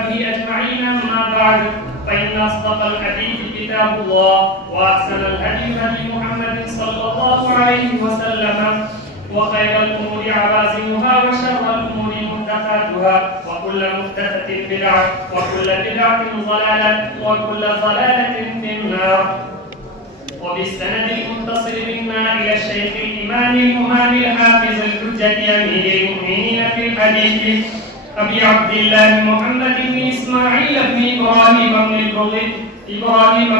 وأصحابه أجمعين. أما بعد، فإن أصدق الحديث كتاب الله، وأحسن الهدي هدي محمد صلى الله عليه وسلم، وخير الأمور عوازمها، وشر الأمور محدثاتها، وكل محدثة بدعة، وكل بدعة ضلالة، وكل ضلالة في النار. وبالسند المتصل منا إلى الشيخ الإمام المهام الحافظ الحجة أمير المؤمنين في الحديث أبي عبد الله محمد بن إسماعيل بن إبراهيم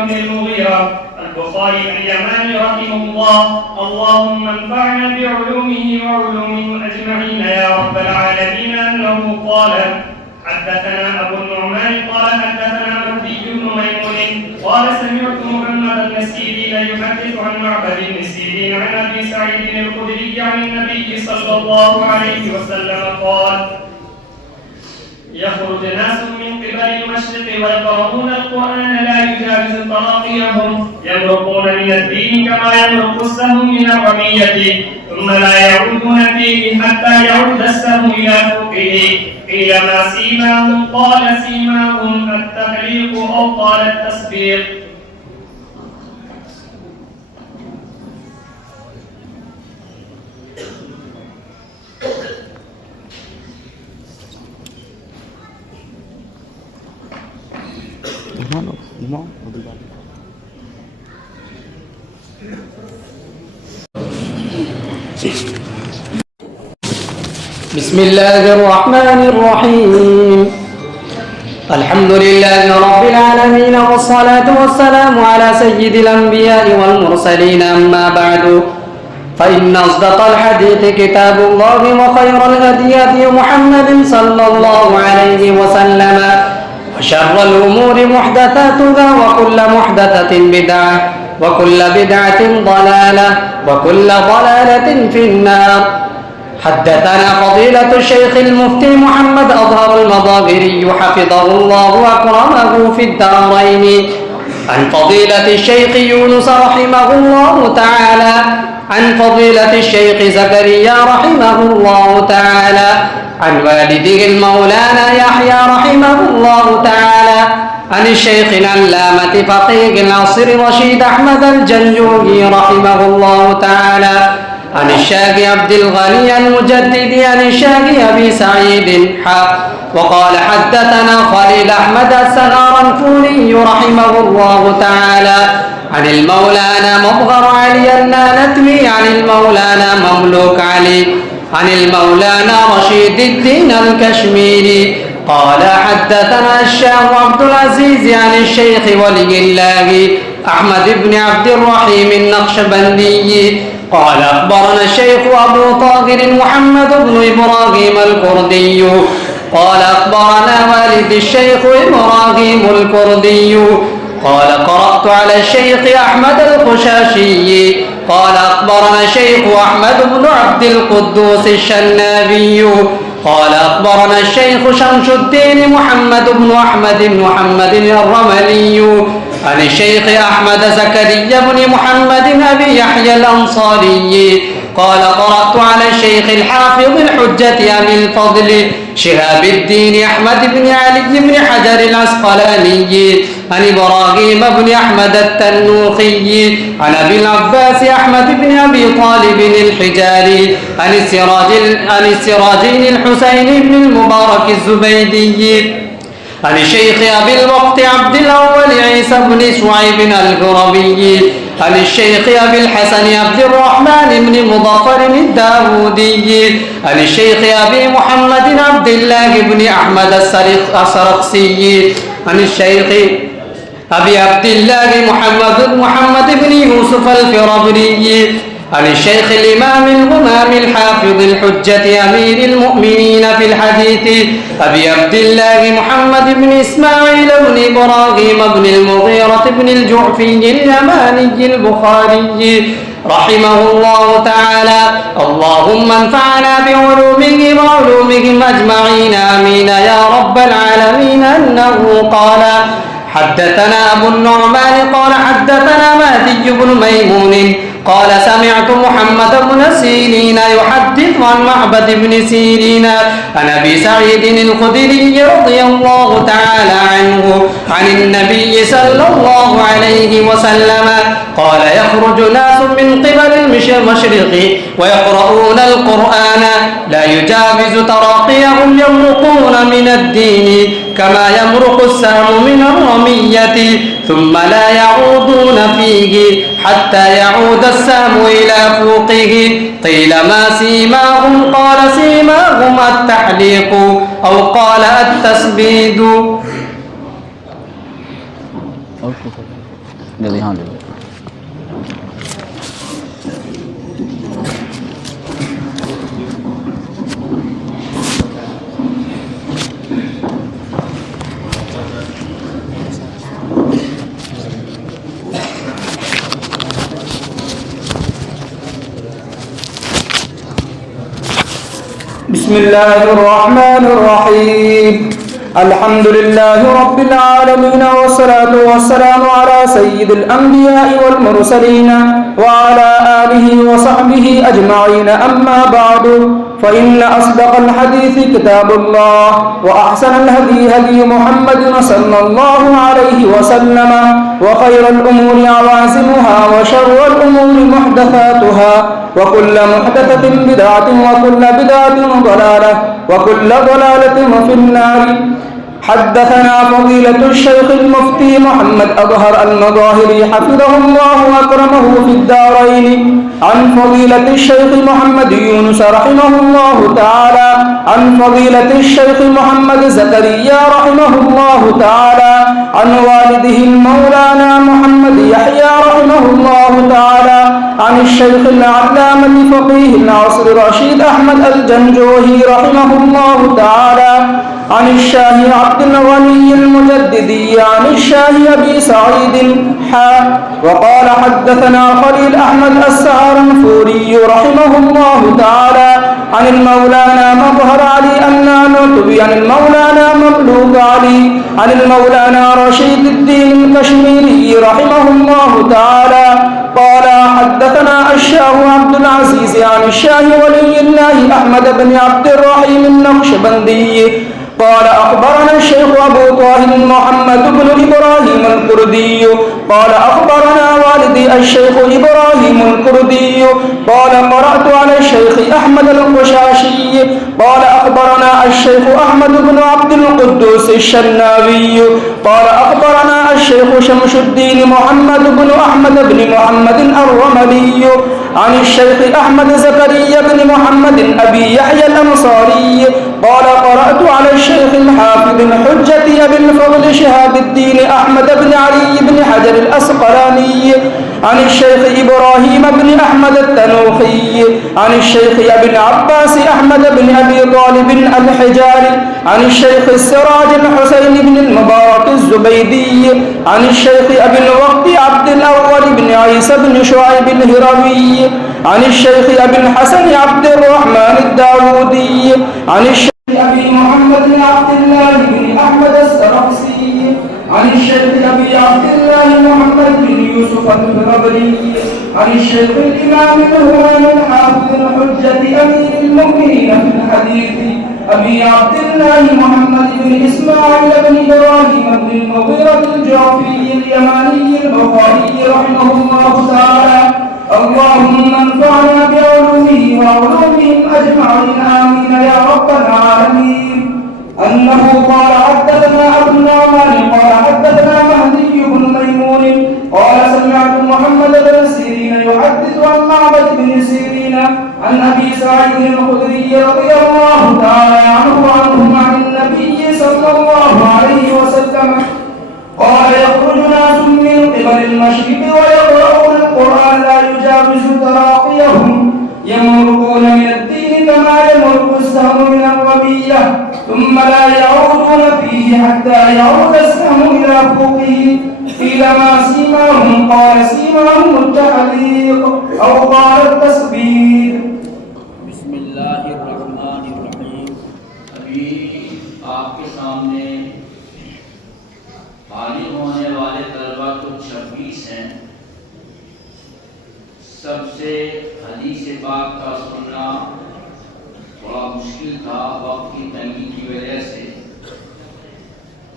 بن المغيرة البخاري اليماني رحمه الله. اللهم انفعنا بعلومه وعلومهم أجمعين يا رب العالمين. أنه قال: حدثنا أبو النعمان قال حدثنا مهدي بن ميمون قال سمعت محمد بن سيرين يحدث عن معبد بن سيرين عن أبي سعيد الخدري عن النبي صلى الله عليه وسلم قال: يخرج ناس من قبل المشرق ويقرؤون القرآن لا يجاوز تراقيهم، يمرقون من الدين كما يمرق السهم من الرمية، ثم لا يعودون فيه حتى يعود السهم إلى فوقه. قيل: ما سيماهم؟ قال: سيماهم التحليق أو قال التصبير. بسم الله الرحمن الرحيم. الحمد لله رب العالمين، والصلاة والسلام على سيد الأنبياء والمرسلين. أما بعد، فإن أصدق الحديث كتاب الله، وخير الهدي هدي محمد صلى الله عليه وسلم، وشر الأمور محدثاتها، وكل محدثة بدعة، وكل بدعة ضلالة، وكل ضلالة في النار. حدثنا فضيلة الشيخ المفتي محمد أظهر المظاهري حفظه الله وأكرمه في الدارين، عن فضيلة الشيخ يونس رحمه الله تعالى، عن فضيلة الشيخ زكريا رحمه الله تعالى، عن والده المولانا يحيى رحمه الله تعالى، عن الشيخ العلامة فقيه العصر رشيد أحمد الجنجوي رحمه الله تعالى، عن الشيخ عبد الغني المجدد، عن الشيخ أبي سعيد وقال حدثنا خليل أحمد السهارنفوري رحمه الله تعالى، عن المولانا مظهر علي النانتوي، عن المولانا مملوك علي، عن المولانا رشيد الدين الكشميري قال حدثنا الشيخ عبد العزيز، عن الشيخ ولي الله أحمد بن عبد الرحيم النقشبندي قال أخبرنا الشيخ أبو طاهر محمد بن إبراهيم الكردي قال أخبرنا والد الشيخ إبراهيم الكردي قال قرأت على الشيخ أحمد الخشاشي قال أخبرنا الشيخ أحمد بن عبد القدوس الشنابي قال أخبرنا الشيخ شمس الدين محمد بن أحمد محمد الرملي، عن الشيخ أحمد زكريا بن محمد أبي يحيى الأنصاري قال قرأت على الشيخ الحافظ الحجة أبي الفضل شهاب الدين أحمد بن علي بن حجر العسقلاني، عن إبراهيم بن أحمد التنوخي، عن أبي العباس أحمد بن أبي طالب الحجاري، عن السراجين الحسين بن المبارك الزبيدي، عن الشيخ أبي الوقت عبد الأول عيسى بن شعيب الكربي، عن الشيخ أبي الحسن عبد الرحمن بن مظفر الداودي، عن الشيخ أبي محمد عبد الله بن أحمد السرخسي، عن الشيخ أبي عبد الله محمد بن يوسف الفربري، عن الشيخ الإمام الغمام الحافظ الحجة أمير المؤمنين في الحديث أبي عبد الله محمد بن إسماعيل بن إبراهيم بن المغيرة بن الجعفي اليماني البخاري رحمه الله تعالى. اللهم انفعنا بعلومه وعلومهم أجمعين، آمين يا رب العالمين. أنه قال حدثنا أبو النعمان قال حدثنا مهدي بن ميمون قال سمعت محمد بن سيرين يحدث وعن معبد بن سيرين عن أبي سعيد الخدري رضي الله تعالى عنه عن النبي صلى الله عليه وسلم قال يخرج ناس من قبل المشرق ويقرؤون القرآن لا يجاوز تراقيهم يمرقون من الدين كما يمرق السهم من الرمية ثم لا يعودون فيه حتى يعود السهم إلى فوقه قيل ما سيماهم قال سيماهم التحليق أو قال التسبيد. بسم الله الرحمن الرحيم الحمد لله رب العالمين والصلاة والسلام على سيد الأنبياء والمرسلين وعلى آله وصحبه أجمعين أما بعد فإن أصدق الحديث كتاب الله وأحسن الهدي هدي محمد صلى الله عليه وسلم وخير الأمور عوازمها وشر الأمور محدثاتها وكل محدثة بدعة وكل بدعة ضلالة وكل ضلالة في النار. حدثنا فضيلة الشيخ المفتي محمد أظهر المظاهري حفظه الله وأكرمه في الدارين عن فضيلة الشيخ محمد يونس رحمه الله تعالى عن فضيلة الشيخ محمد زكريا رحمه الله تعالى عن والده المولانا محمد يحيى رحمه الله تعالى عن الشيخ العلامة فقيه العصر رشيد أحمد الجنجوهي رحمه الله تعالى عن الشاه عبد الغني المجددي عن الشاه أبي سعيد وقال حدثنا خليل أحمد السهرنفوري رحمه الله تعالى عن المولانا مظهر علي النانوتبي عن المولانا مملوك علي عن المولانا رشيد الدين الكشميري رحمه الله تعالى قال حدثنا الشاه عبد العزيز عن الشاه ولي الله أحمد بن عبد الرحيم النقشبندي قال أخبرنا الشيخ أبو طاهر محمد بن إبراهيم الكردي قال أخبرنا والدي الشيخ إبراهيم الكردي قال قرأت على الشيخ أحمد القشاشي قال أخبرنا الشيخ أحمد بن عبد القدوس الشناوي قال أخبرنا الشيخ شمس الدين محمد بن أحمد بن محمد الرملي عن الشيخ أحمد زكريا بن محمد أبي يحيى الأنصاري قال قرأت على الشيخ الحافظ الحجة أبي الفضل شهاب الدين أحمد بن علي بن حجر الأسقلاني عن الشيخ إبراهيم بن أحمد التنوخي عن الشيخ أبي العباس أحمد بن أبي طالب الحجاري عن الشيخ السراج الحسين بن المبارك الزبيدي عن الشيخ أبي الوقت عبد الأول بن عيسى بن شعيب الهروي عن الشيخ أبي الحسن عبد الرحمن الداودي عن الشيخ أبي محمد بن عبد الله بن أحمد السرخسي عن الشيخ أبي عبد الله محمد بن يوسف الغبري عن الشيخ الإمام الهوان الحافظ الحجة أمير المؤمنين في الحديث أبي عبد الله محمد بن إسماعيل بن إبراهيم بن المغيرة الجعفي اليماني البخاري رحمه الله تعالى. اللهم انفعنا بعلومه وعلومهم أجمعين آمين يا رب العالمين. أنه قال حدثنا أبو النعمان قال حدثنا مهدي بن ميمون قال سمعت محمد بن سيرين يحدث عن معبد بن سيرين عن أبي سعيد الخدري رضي الله تعالى عنه وعنهم عن النبي صلى الله عليه وسلم قال يخرج ناس من قبل المشرق ويقرؤون القرآن لا يجاوز تراقيهم يمرقون من الدين كما يمرق السهم من الرمية ثم لا يعودون فيه حتى يعود السهم إلى فوقه قيل ما سيماهم قال سيماهم التحليق أو قال التسبيح. بسم الله الرحمن الرحیم. ابھی آپ کے سامنے حاضر ہونے والے طلبہ تو 26 ہیں. سب سے حدیث پاک کا سننا مشکل تھا وقت کی تنگی کی وجہ سے،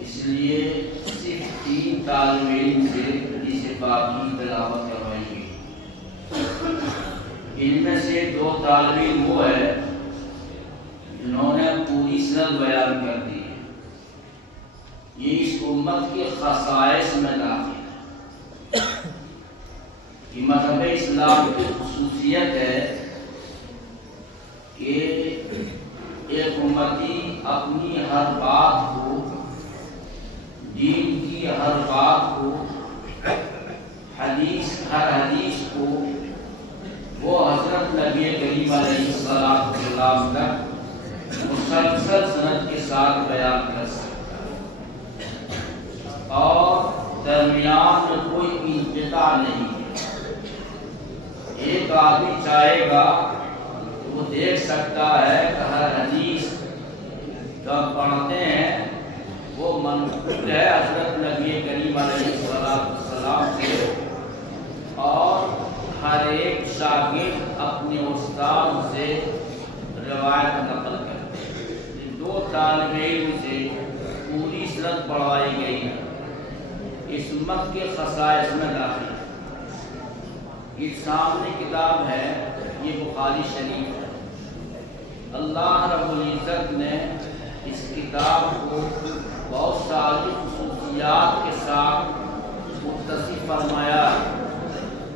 اس لیے صرف 3 طالب علم سے حدیث پاک کی تلاوت کروائی گئی۔ ان میں سے 2 طالب علم وہ ہے جنہوں نے پوری سند بیان کر دی ہے۔ یہ اس امت کے خصائص میں داخل ہے۔ یہ مذہب اسلام کی خصوصیت ہے کہ ایک امتی اپنی ہر بات کو، دین کی ہر بات کو، ہر حدیث کو وہ حضرت نبی کریم علیہ السلام تک مسلسل سند کے ساتھ بیان کر سکتا ہے، اور درمیان میں کوئی انقطاع نہیں ہے۔ ایک آدمی چاہے گا وہ دیکھ سکتا ہے کہ ہر حدیث جو ہم پڑھتے ہیں وہ منقول ہے حضرت نبی کریم علیہ السلام سے، اور ہر ایک شاگرد اپنے استاد سے روایت نقل کرتے ہیں۔ 2 طالب علم سے پوری سند پڑھوائی گئی ہے، اس امت کے خصائص میں داخل ہے۔ یہ سامنے کتاب ہے، یہ بخاری شریف ہے۔ اللہ رب العزت نے اس کتاب کو بہت ساری خصوصیات کے ساتھ متصف فرمایا۔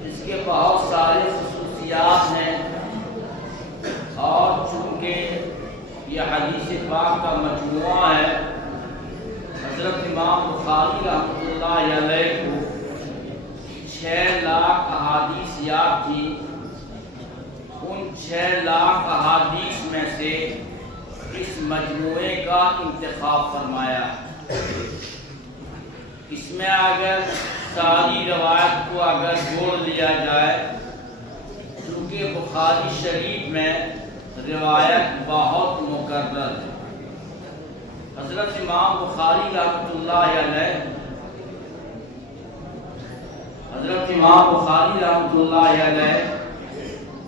اس کے بہت سارے خصوصیات ہیں، اور چونکہ یہ حدیث پاک کا مجموعہ ہے، حضرت امام بخاری رحمۃ اللہ علیہ کو 6 لاکھ احادیث یاد تھی۔ ان 6 لاکھ احادیث میں سے اس مجموعے کا انتخاب فرمایا۔ اس میں اگر ساری روایت کو اگر جوڑ لیا جائے، کیونکہ بخاری شریف میں روایت بہت مکرر ہے۔ حضرت امام بخاری رحمۃ اللہ علیہ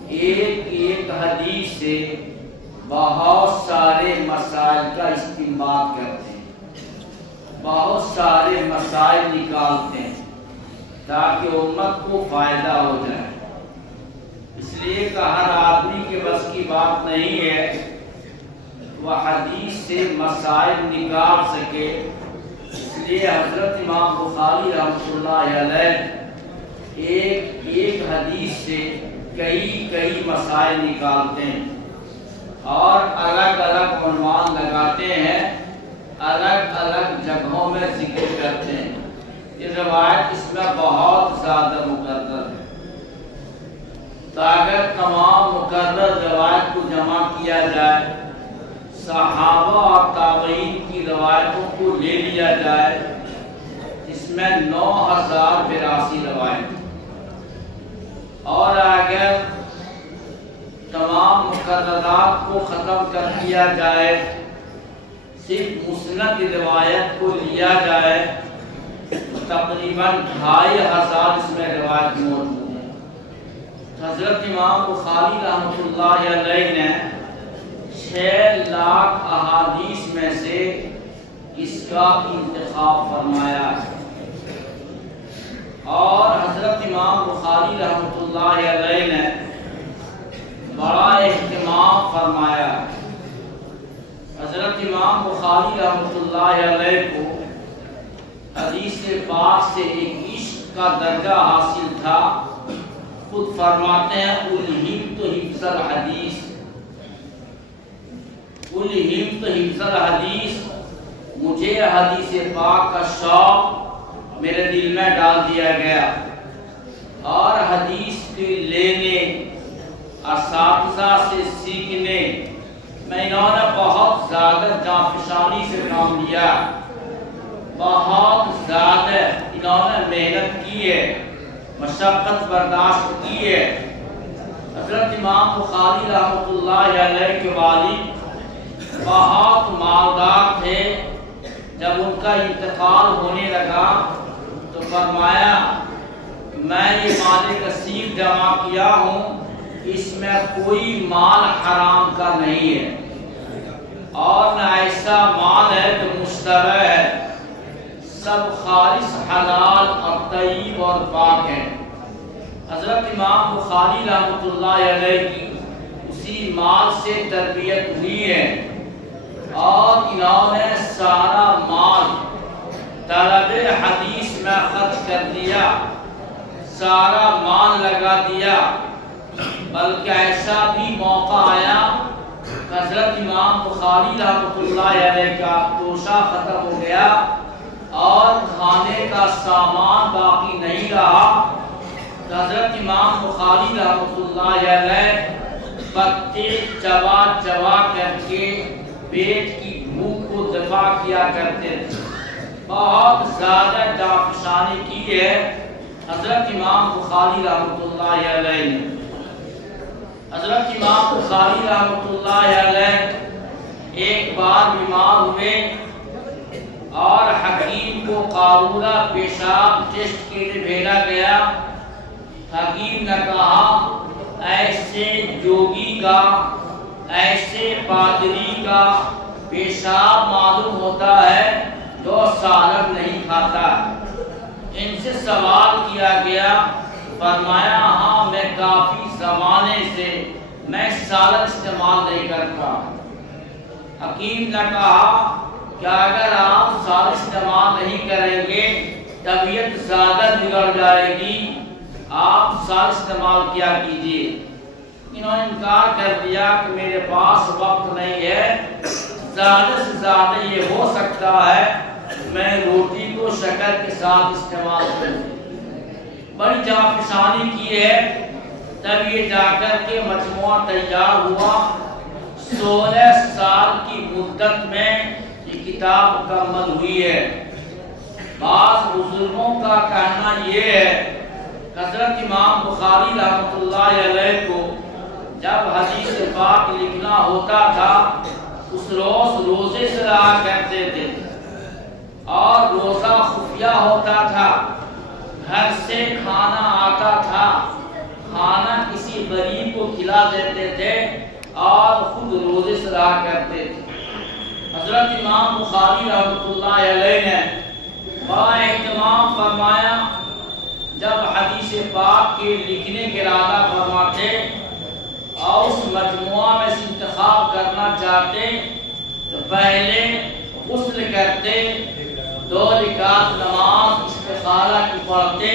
ایک حدیث سے بہت سارے مسائل کا استنباط کرتے ہیں، بہت سارے مسائل نکالتے ہیں تاکہ امت کو فائدہ ہو جائے۔ اس لیے کہ ہر آدمی کے بس کی بات نہیں ہے وہ حدیث سے مسائل نکال سکے، اس لیے حضرت امام بخاری رحمۃ اللہ علیہ ایک حدیث سے کئی مسائل نکالتے ہیں، اور الگ الگ عنوان لگاتے ہیں، الگ الگ جگہوں میں ذکر کرتے ہیں۔ یہ روایت اس میں بہت زیادہ مقرر ہے۔ اگر تمام مقرر روایت کو جمع کیا جائے، صحابہ اور تابعین کی روایتوں کو لے لیا جائے، اس میں 9082 روایت، اور اگر تمام مقررات کو ختم کر دیا جائے، صرف مسند روایت کو لیا جائے، تو تقریباً 2500 اس میں روایت موجود ہے۔ حضرت امام بخاری رحمۃ اللہ علیہ نے 6 لاکھ احادیث میں سے اس کا انتخاب فرمایا، اور حضرت امام بخاری رحمۃ اللہ علیہ نے بڑا اہتمام فرمایا۔ حضرت امام بخاری رحمۃ اللہ علیہ کو حدیث پاک سے ایک عشق کا درجہ حاصل تھا۔ خود فرماتے ہیں الہمت حفظ الحدیث، الہمت حفظ الحدیث، مجھے حدیث پاک کا شوق میرے دل میں ڈال دیا گیا، اور حدیث کے لینے، اساتذہ سے سیکھنے میں انہوں نے بہت زیادہ جانفشانی سے کام لیا، بہت زیادہ انہوں نے محنت کی ہے، مشقت برداشت کی ہے۔ حضرت امام بخاری رحمۃ اللہ علیہ کے والد بہت مالدار تھے۔ جب ان کا انتقال ہونے لگا تو فرمایا میں یہ مال کثیر جمع کیا ہوں، اس میں کوئی مال حرام کا نہیں ہے، اور نہ ایسا مال ہے جو مشتبہ ہے، سب خالص حلال اور طیب اور پاک ہے۔ حضرت امام بخاری رحمۃ اللہ علیہ کی اسی مال سے تربیت ہوئی ہے، اور انہوں نے سارا مال طلب حدیث میں خرچ کر دیا، سارا مال لگا دیا۔ بلکہ ایسا بھی موقع آیا حضرت امام بخاری رحمۃ اللہ علیہ کا توشہ ختم ہو گیا اور کھانے کا سامان باقی نہیں رہا، تو حضرت امام بخاری رحمۃ اللہ علیہ پتے چبا چبا کر کے پیٹ کی بھوک کو دفع کیا کرتے تھے۔ بہت زیادہ جافشانی کی ہے حضرت امام بخاری رحمۃ اللہ علیہ نے۔ حضرت امام بخاری رحمۃ اللہ علیہ ایک بار بیمار ہوئے اور حکیم کو قارورہ پیشاب ٹیسٹ کے لیے بھیجا گیا۔ حکیم نے کہا ایسے جوگی کا، ایسے پادری کا پیشاب معلوم ہوتا ہے جو سالن نہیں کھاتا۔ ان سے سوال کیا گیا، فرمایا ہاں میں کافی زمانے سے میں سالن استعمال نہیں کرتا۔ حکیم نے کہا کہ اگر آپ سالن استعمال نہیں کریں گے طبیعت زیادہ بگڑ جائے گی، آپ سالن استعمال کیا کیجیے۔ انہوں نے انکار کر دیا کہ میرے پاس وقت نہیں ہے، زیادہ سے زیادہ یہ ہو سکتا ہے میں روٹی کو شکر کے ساتھ استعمال کروں۔ بڑی جافشانی کی ہے، تب یہ جا کر کے مجموعہ تیار ہوا۔ 16 سال کی مدت میں یہ کتاب مکمل ہوئی ہے۔ بعض بزرگوں کا کہنا یہ ہے حضرت امام بخاری رحمۃ اللہ علیہ کو جب حدیث پاک لکھنا ہوتا تھا اس روز روزے سے رہا کرتے تھے، اور روزہ خفیہ ہوتا تھا، گھر سے کھانا آتا تھا، کھانا کسی غریب کو کھلا دیتے تھے اور خود روزے سے رہا کرتے تھے۔ حضرت امام بخاری رحمۃ اللہ علیہ نے بڑا اہتمام فرمایا، جب حدیث پاک کے لکھنے کے ارادہ فرماتے اور اس مجموعہ میں سے انتخاب کرنا چاہتے تو پہلے غسل کرتے، 2 رکعت نماز استخارہ کی پڑھتے،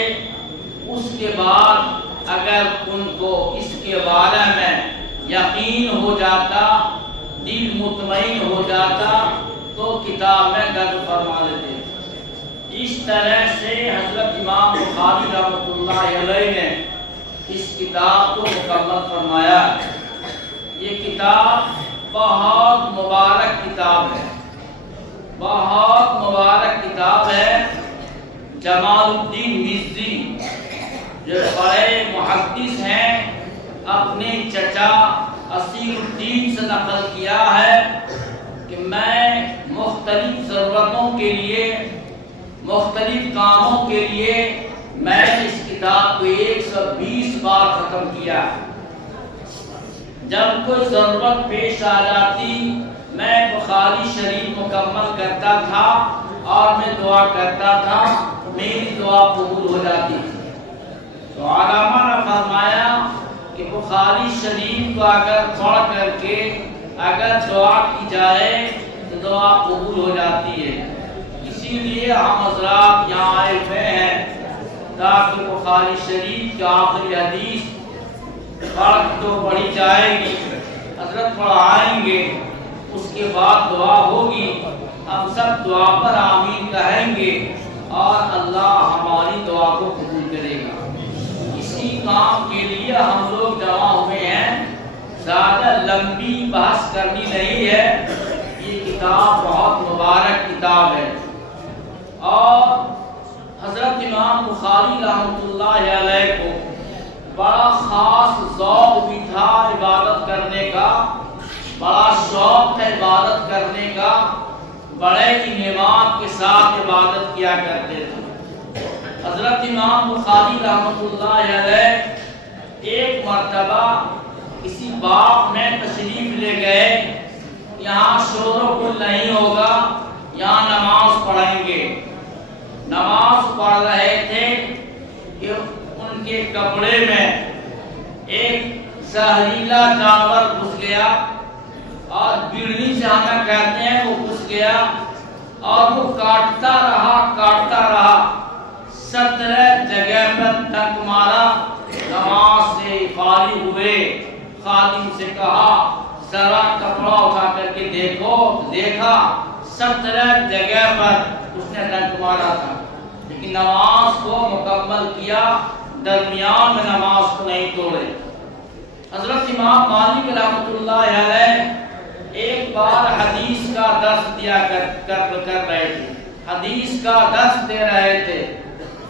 اس کے بعد اگر ان کو اس کے بارے میں یقین ہو جاتا، دل مطمئن ہو جاتا تو کتاب میں درج فرما لیتے۔ اس طرح سے حضرت امام بخاری رحمۃ اللہ علیہ نے اس کتاب کو مکمل فرمایا۔ یہ کتاب بہت مبارک کتاب ہے، بہت مبارک کتاب ہے۔ جمال الدین مزی جو بڑے محدث ہیں، اپنے چچا اصیل الدین سے نقل کیا ہے کہ میں مختلف ضرورتوں کے لیے، مختلف کاموں کے لیے میں نے اس کتاب کو 120 بار ختم کیا۔ جب کوئی ضرورت پیش آ جاتی میں بخاری شریف مکمل کرتا تھا اور میں دعا کرتا تھا، میری دعا قبول ہو جاتی تھی۔ تو علامہ نے فرمایا کہ بخاری شریف کو اگر پڑھ کر کے اگر دعا کی جائے تو دعا قبول ہو جاتی ہے۔ اسی لیے ہم حضرات یہاں آئے ہوئے ہیں تاکہ بخاری شریف کی آخری حدیث پڑھ تو پڑھی جائے گی، حضرت پڑھائیں گے، اس کے بعد دعا ہوگی، ہم سب دعا پر آمین کہیں گے اور اللہ ہماری دعا کو قبول کرے گا۔ اسی کام کے لیے ہم لوگ جمع ہوئے ہیں، زیادہ لمبی بحث کرنی نہیں ہے۔ یہ کتاب بہت مبارک کتاب ہے، اور حضرت امام بخاری رحمۃ اللہ علیہ کو بڑا خاص ذوق بھی تھا عبادت کرنے کا، بڑا شوق تھا عبادت کرنے کا، بڑے انہمام کے ساتھ عبادت کیا کرتے تھے۔ حضرت امام بخاری رحمۃ اللہ علیہ ایک مرتبہ کسی باغ میں تشریف لے گئے، یہاں شور و تعامل نہیں ہوگا، یہاں نماز پڑھیں گے۔ نماز پڑھ رہے تھے کہ ان کے کپڑے میں ایک زہریلا جانور گھس گیا، اور بڑھنی سے ہمیں کہتے ہیں وہ گھس گیا، اور وہ کاٹتا رہا 17 جگہ پر ڈنک مارا۔ نماز سے فارغ ہوئے، خادم سے کہا ذرا کپڑا اٹھا کر کے دیکھا 17 جگہ پر اس نے ڈنک مارا تھا، لیکن نماز کو مکمل کیا، درمیان میں نماز کو نہیں توڑے۔ حضرت امام مالک رحمۃ اللہ علیہ ایک بار حدیث کا درس دیا کر رہے تھے، حدیث کا درس دے رہے تھے۔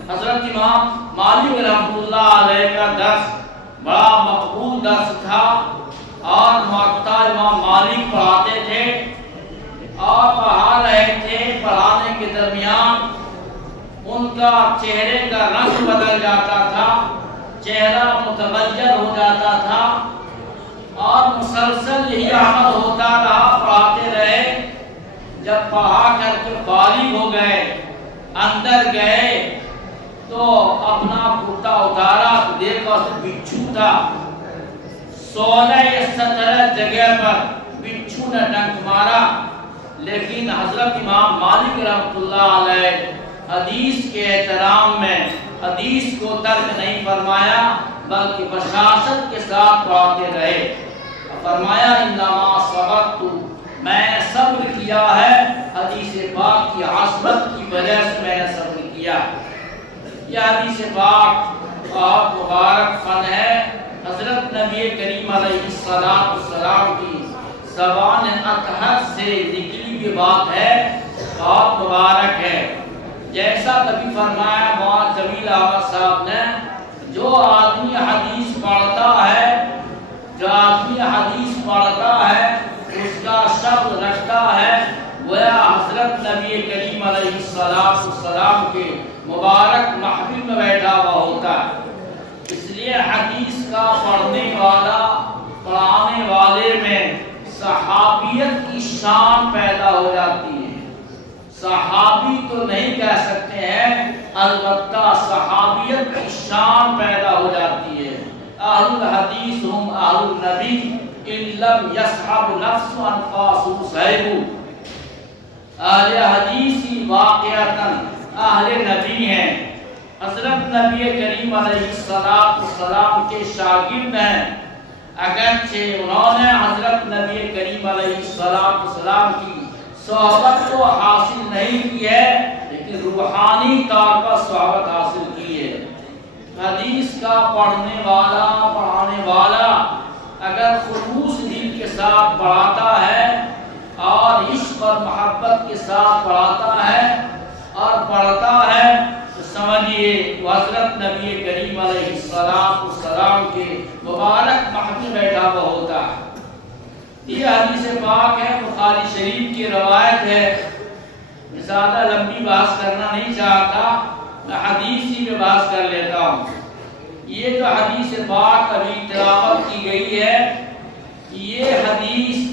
حضرت امام مالک رحمۃ اللہ علیہ کا درس بڑا مقبول درس تھا، اور موطا امام مالک پڑھاتے تھے، اور پڑھا رہے تھے۔ پڑھانے کے درمیان ان کا چہرے کا رنگ بدل جاتا تھا، چہرہ متغیر ہو جاتا تھا، اور مسلسل یہی عمل ہوتا رہا، پڑھاتے رہے۔ جب پڑھا کر کے فارغ ہو گئے، اندر گئے تو اپنا کرتا اتارا، دیکھا بچھو تھا 16 یا 17 جگہ پر بچھو نے ڈنک مارا۔ لیکن حضرت امام مالک رحمۃ اللہ علیہ حدیث کے احترام میں حدیث کو ترک نہیں فرمایا، بلکہ بشاشت کے ساتھ پڑھاتے رہے۔ فرمایا انما صبرت، میں نے صبر کیا ہے، حدیث پاک کی عظمت کی وجہ سے میں نے صبر کیا۔ یہ حدیث پاک بہت مبارک فن ہے، حضرت نبی کریم علیہ السلام کی زبان اطہر سے نکلی ہوئی بات ہے، بہت مبارک ہے۔ جیسا کبھی فرمایا مولانا جمیل احمد صاحب نے، جو آدمی حدیث پڑھتا ہے، اس کا شبد رکھتا ہے، گویا حضرت نبی کریم علیہ السلام کے مبارک محفل میں بیٹھا ہوا ہوتا ہے۔ اس لیے حدیث کا پڑھنے والا، پڑھانے والے میں صحابیت کی شان پیدا ہو جاتی ہے۔ صحابی تو نہیں کہہ سکتے ہیں، البتہ صحابیت کی شان پیدا ہو جاتی ہے۔ اہل الحدیث ہم اہل النبی ان لم یصحب نفس انفاس صحیح، اہل حدیث ہی واقعتاً اہل نبی ہیں۔ حضرت نبی کریم علیہ السلام کے شاگرد ہیں، اگرچہ انہوں نے حضرت نبی کریم علیہ السلام کی صحبت کو حاصل نہیں کی ہے، لیکن روحانی طور پر صحبت حاصل کی ہے۔ حدیث کا پڑھنے والا، پڑھانے والا اگر خلوص دل کے ساتھ پڑھاتا ہے، اور عشق اور محبت کے ساتھ پڑھاتا ہے اور پڑھتا ہے، تو سمجھیے وہ حضرت نبی کریم علیہ السلام کے مبارک محفل بیٹھا ہوا ہوتا ہے۔ یہ حدیث پاک ہے، بخاری شریف کی روایت ہے۔ میں زیادہ لمبی بحث کرنا نہیں چاہتا، میں حدیث ہی میں بحث کر لیتا ہوں۔ یہ جو حدیث پاک ابھی تلاوت کی گئی ہے، یہ حدیث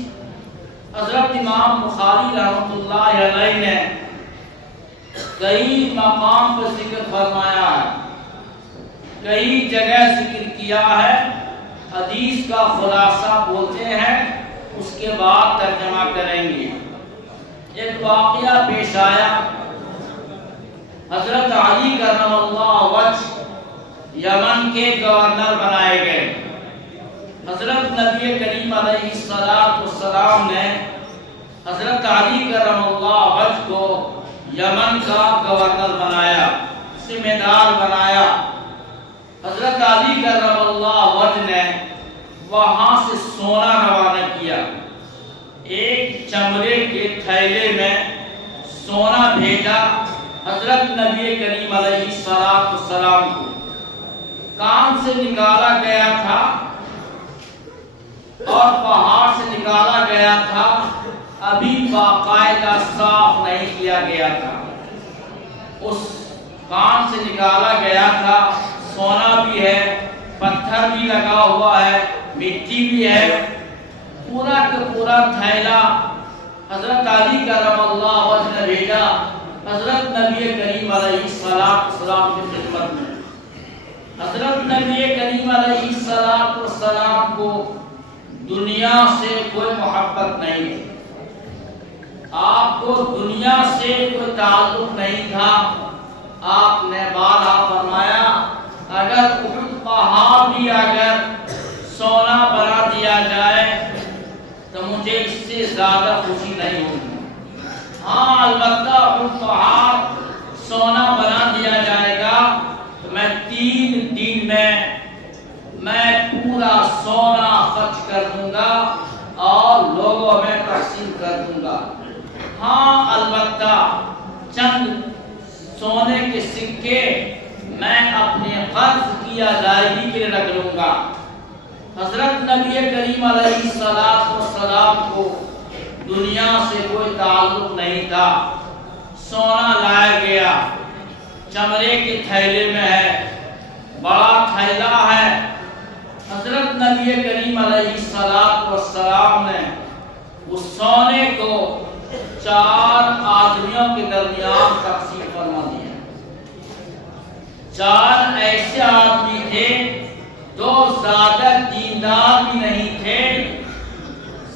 حضرت امام بخاری رحمۃ اللہ علیہ نے کئی مقام پر ذکر فرمایا ہے، کئی جگہ ذکر کیا ہے۔ حدیث کا خلاصہ بولتے ہیں، اس کے بعد ترجمہ کریں گے۔ ایک واقعہ پیش آیا، حضرت علی کرم اللہ وجہ یمن کے گورنر بنائے گئے۔ حضرت نبی کریم علیہ السلام نے حضرت علی کرم اللہ وجہ کو یمن کا گورنر بنایا، ذمہ دار بنایا۔ حضرت علی کرم اللہ وجہ نے وہاں سے سونا روانہ کیا، ایک چمڑے کے تھیلے میں سونا بھیجا حضرت نبی کریم علیہ السلام کو۔ کان سے نکالا گیا تھا اور پہاڑ سے نکالا گیا تھا، ابھی باقاعدہ صاف نہیں کیا گیا تھا۔ اس کان سے نکالا گیا تھا، سونا بھی ہے، پتھر بھی لگا ہوا ہے، مٹی بھی ہے، پورا کا پورا تھیلا حضرت علی کرم اللہ وجہ نے بھیجا حضرت نبی کریم علیہ السلام کی خدمت میں۔ حضرت نبی کریم علیہ السلام کو دنیا سے کوئی محبت نہیں تھی، آپ کو دنیا سے کوئی تعلق نہیں تھا۔ آپ نے بارہا فرمایا اگر احد پہاڑ بھی اگر سونا بنا دیا جائے تو مجھے اس سے زیادہ خوشی نہیں ہوگی۔ ہاں البتہ احد پہاڑ سونا بنا دیا جائے گا تو میں 3 دن میں پورا سونا خرچ کر دوں گا اور لوگوں میں تقسیم کر دوں گا۔ ہاں البتہ چند سونے کے سکے میں اپنے قرض کی ادائیگی کے لیے رکھ لوں گا۔ حضرت نبی کریم علیہ السلام کو دنیا سے کوئی تعلق نہیں تھا۔ سونا لایا گیا، چمڑے کے تھیلے میں ہے، بڑا تھیلا ہے۔ حضرت نبی کریم علیہ السلام نے اس سونے کو 4 آدمیوں کے درمیان تقسیم فرما دیا۔ 4 ایسے آدمی تھے جو زیادہ دیندار بھی نہیں تھے،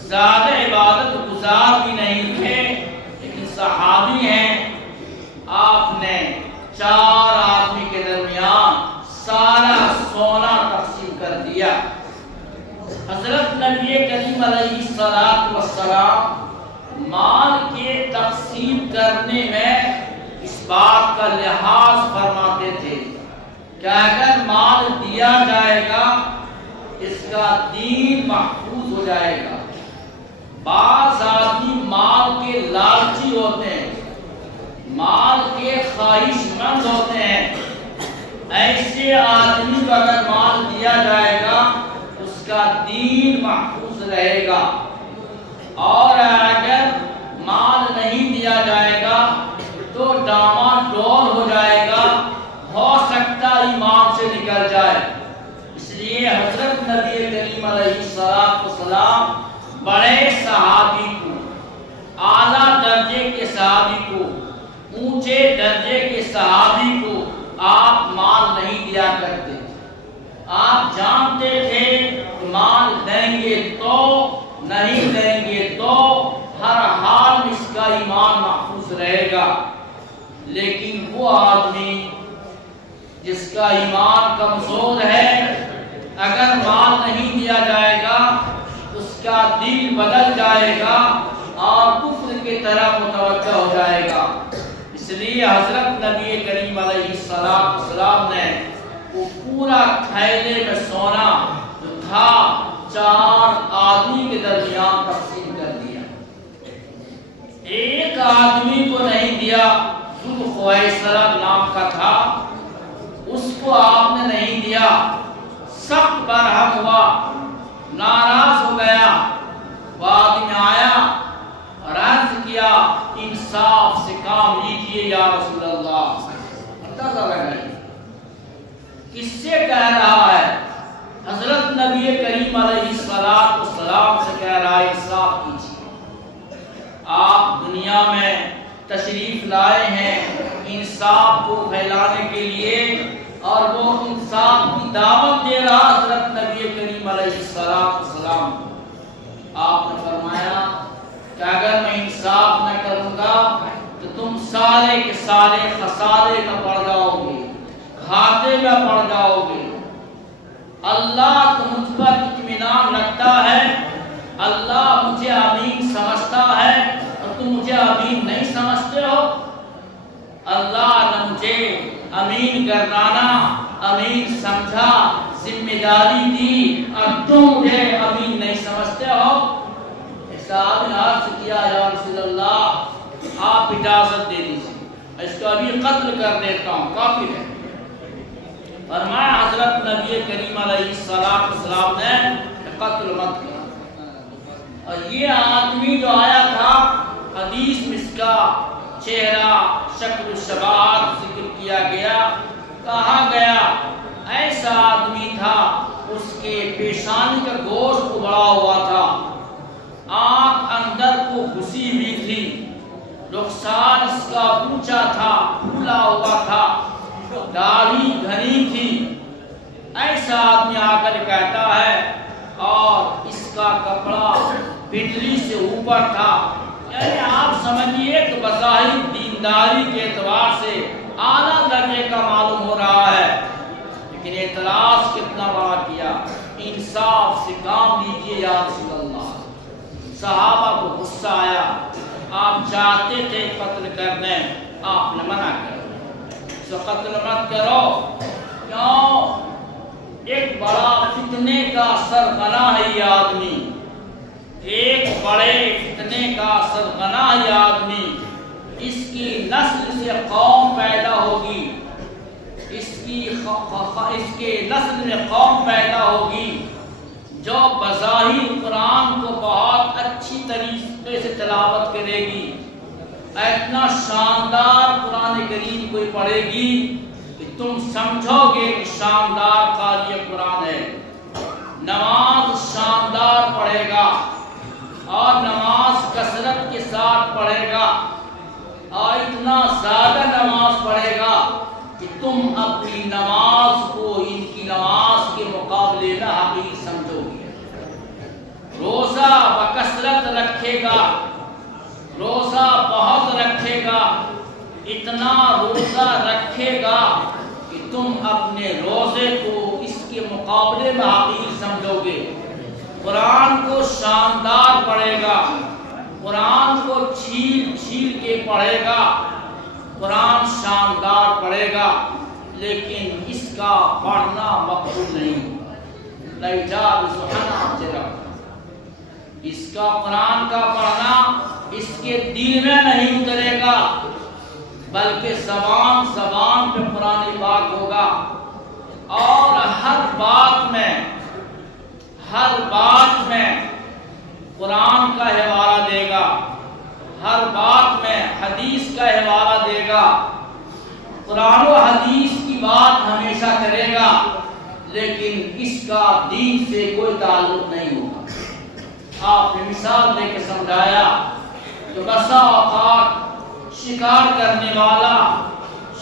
زیادہ عبادت گزار بھی نہیں تھے، لیکن صحابی ہیں۔ آپ نے 4 آدمی کے درمیان سارا سونا تقسیم کر دیا۔ حضرت نبی کریم علیہ السلام مال کے تقسیم کرنے میں اس بات کا لحاظ فرماتے تھے کہ اگر مال دیا جائے گا اس کا دین محفوظ ہو جائے گا۔ بعض آدمی مال کے لالچی ہوتے ہیں، مال کے خواہش مند ہوتے ہیں، ایسے آدمی کو اگر مال دیا جائے گا اس کا دین محفوظ رہے گا، اور اگر مال نہیں دیا جائے گا تو ڈاماڈول ہو جائے گا، ہو سکتا ایمان سے نکل جائے۔ اس لیے حضرت نبی کریم علیہ السلام بڑے صحابی کو، اعلیٰ درجے کے صحابی کو، اونچے درجے کے صحابی کو آپ مال نہیں دیا کرتے تھے۔ آپ جانتے تھے کہ مال دیں گے تو نہیں دیں گے تو ہر حال میں اس کا ایمان محفوظ رہے گا۔ لیکن وہ آدمی جس کا ایمان کمزور ہے، اگر مال نہیں دیا جائے گا اس کا دل بدل جائے گا اور کفر کی طرف متوجہ ہو جائے گا۔ اس لیے حضرت نبی کریم علیہ السلام نے وہ پورا تھیلے میں سونا جو تھا 4 آدمی کے درمیان تقسیم کر دیا۔ ایک آدمی کو نہیں دیا، ذوالخویصرہ نام کا تھا، اس کو آپ نے نہیں دیا۔ سخت برہم ہوا، ناراض ہو گیا۔ وہ آدمی آیا اور عرض کیا انصاف سے کام لیجیے یا رسول اللہ۔ اندازہ لگائیے کس سے کہہ رہا ہے؟ حضرت نبی کریم علیہ السلام سے کہہ رہا ہے انصاف کیجیے۔ آپ دنیا میں تشریف لائے ہیں انصاف کو پھیلانے کے لیے، اور وہ انصاف کی دعوت دے رہا حضرت نبی کریم علیہ السلام۔ آپ نے فرمایا کہ اگر میں انصاف نہ کروں گا تو تم سارے کے سارے خسارے میں پڑ جاؤ گے، گھاٹے میں پڑ جاؤ گے۔ اللہ تو مجھ پر اطمینان رکھتا ہے، اللہ مجھے امین سمجھتا ہے اور تم مجھے امین نہیں سمجھتے ہو۔ اللہ نے مجھے امین گردانا، امین سمجھا، ذمہ داری دی، اور تم مجھے امین نہیں سمجھتے ہو۔ صاحب نے عرض کیا یا رسول اللہ آپ اجازت دے دیجیے، اس کو ابھی قتل کر دیتا ہوں، کافر ہے۔ فرمایا حضرت نبی کریم علیہ السلام نے قتل مت کیا۔ اور یہ آدمی جو آیا تھا حدیث میں اس کا چہرہ شکل و شباہت ذکر کیا گیا، کہا گیا ایسا آدمی تھا اس کے پیشانی کا گوشت ابڑا ہوا تھا، آنکھ اندر کو گھسی ہوئی بجلی سے اوپر تھا. یعنی آپ سمجھیے کہ بظاہر دینداری کے اعتبار سے اعلیٰ درجے کا معلوم ہو رہا ہے، لیکن اعتراض کتنا بڑا کیا. انصاف سے کام لیجیے یا رسول اللہ. صحابہ کو غصہ آیا، آپ چاہتے تھے قتل کر دیں، آپ نے منع کر دیا قتل مت کرو. کیوں؟ ایک بڑا فتنے کا سرغنہ ہے یہ آدمی، ایک بڑے فتنے کا سرغنہ ہے یہ آدمی. اس کی نسل سے قوم پیدا ہوگی، اس کے نسل میں قوم پیدا ہوگی جو بظاہر قرآن کو بہت اچھی طریقے سے تلاوت کرے گی. اتنا شاندار قرآن کریم کوئی پڑھے گی کہ تم سمجھو گے کہ شاندار قاری قرآن ہے. نماز شاندار پڑھے گا اور نماز کثرت کے ساتھ پڑھے گا اور اتنا زیادہ نماز پڑھے گا کہ تم اپنی نماز کو ان کی نماز کے مقابلے میں حقیقی سمجھو گے. روزہ بکثرت رکھے گا، روزہ بہت رکھے گا، اتنا روزہ رکھے گا کہ تم اپنے روزے کو اس کے مقابلے میں حقیقی سمجھو گے. قرآن کو شاندار پڑھے گا، قرآن کو چھیل چھیل کے پڑھے گا، قرآن شاندار پڑھے گا، لیکن اس کا پڑھنا مقبول نہیں. اس کا قرآن کا پڑھنا اس کے دل میں نہیں اترے گا، بلکہ زبان زبان پہ قرآن پاک ہوگا اور ہر بات میں قرآن کا حوالہ دے گا، ہر بات میں حدیث کا حوالہ دے گا. قرآن و حدیث کی بات ہمیشہ کرے گا، لیکن اس کا دین سے کوئی تعلق نہیں ہوگا. آپ نے مثال دے کے سمجھایا کہ بسا اوقات شکار کرنے والا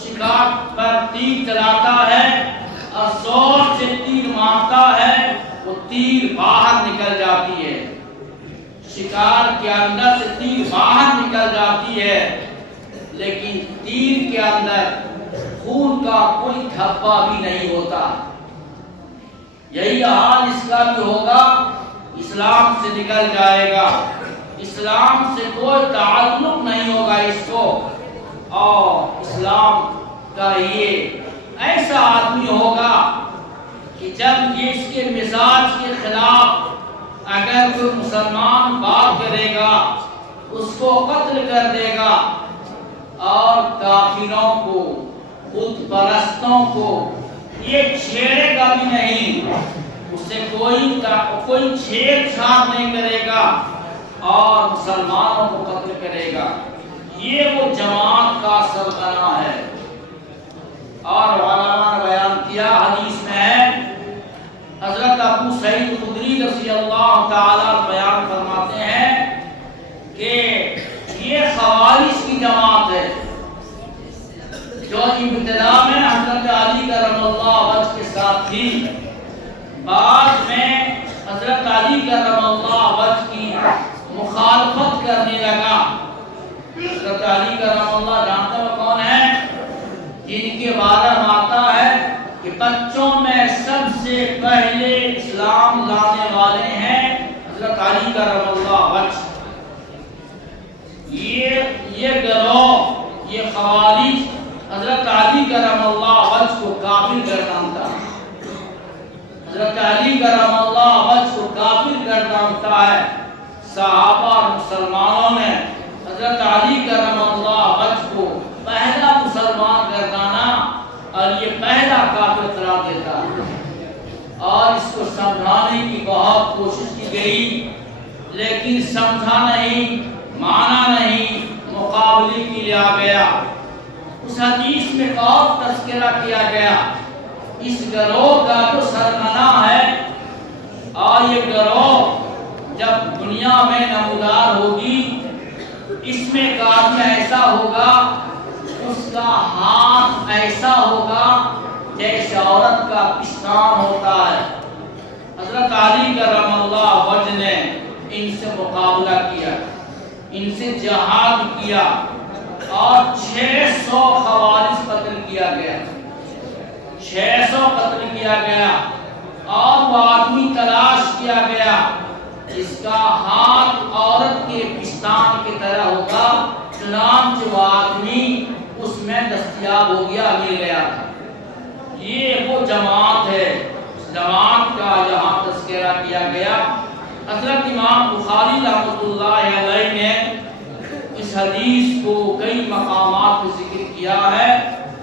شکار پر تیر چلاتا ہے اور زور سے تیر مارتا ہے، وہ تیر باہر نکل جاتی ہے، شکار کے اندر سے تیر باہر نکل جاتی ہے، لیکن تیر کے اندر خون کا کوئی دھبا بھی نہیں ہوتا. یہی حال اس کا بھی ہوگا. اسلام سے نکل جائے گا، اسلام سے کوئی تعلق نہیں ہوگا اس کو، اور اسلام کا یہ ایسا آدمی ہوگا کہ جب یہ اس کے مزاج کے خلاف اگر کوئی مسلمان بات کرے گا اس کو قتل کر دے گا، اور کافروں کو بت پرستوں کو یہ چھیڑے گا بھی نہیں، اس سے کوئی چھیڑ چھاڑ نہیں کرے گا اور مسلمانوں کو قتل کرے گا. یہ وہ جماعت کا سرغنہ ہے. اور علماء نے بیان کیا، حدیث میں ہے، حضرت ابو سعید خدری رضی اللہ تعالی بیان فرماتے ہیں کہ یہ خوارج کی جماعت ہے جو ابتدا میں حضرت علی کرم اللہ وجہ کے ساتھ تھی، بعد میں حضرت علی کرم اللہ وجہ کی مخالفت کرنے لگا. حضرت علی کرم اللہ جانتے ہو کون ہے؟ جن کے بارے میں آتا ہے کہ بچوں میں سب سے پہلے اسلام لانے والے ہیں حضرت علی کرم اللہ وجہ. یہ گروہ، یہ خوارج حضرت علی کرم اللہ وجہ کو کافر گردانتا ہے، حضرت علی کرم اللہ وجہ کو کافر گردانتا ہے. صحابہ اور مسلمانوں نے حضرت علی کرم اللہ وجہ کو پہلا مسلمان گردانا اور یہ پہلا کافر قرار دیتا ہے. اور اس کو سمجھانے کی بہت کوشش کی گئی، لیکن سمجھا نہیں، مانا نہیں، مقابلے کے لیے آ گیا. اس حدیث میں اور تذکرہ کیا گیا اس گروہ کا جو سرغنہ ہے، اور یہ گروہ جب دنیا میں نمودار ہوگی، اس میں ایک آدمی ایسا ہوگا، اس کا ہاتھ ایسا ہوگا جیسے عورت کا پستان ہوتا ہے. حضرت علی کرم اللہ وجہ نے ان سے مقابلہ کیا، ان سے جہاد کیا اور 600 خوارج قتل کیا گیا، 600 قتل کیا گیا اور وہ آدمی تلاش کیا گیا جس کا ہاتھ عورت کے پستان کی طرح ہوگا، چنانچہ وہ آدمی اس میں دستیاب ہو گیا، مل گیا تھا۔ یہ وہ جماعت ہے، اس جماعت کا یہاں تذکرہ کیا گیا۔ حضرت امام بخاری رحمۃ اللہ علیہ نے اس حدیث کو کئی مقامات پر ذکر کیا ہے،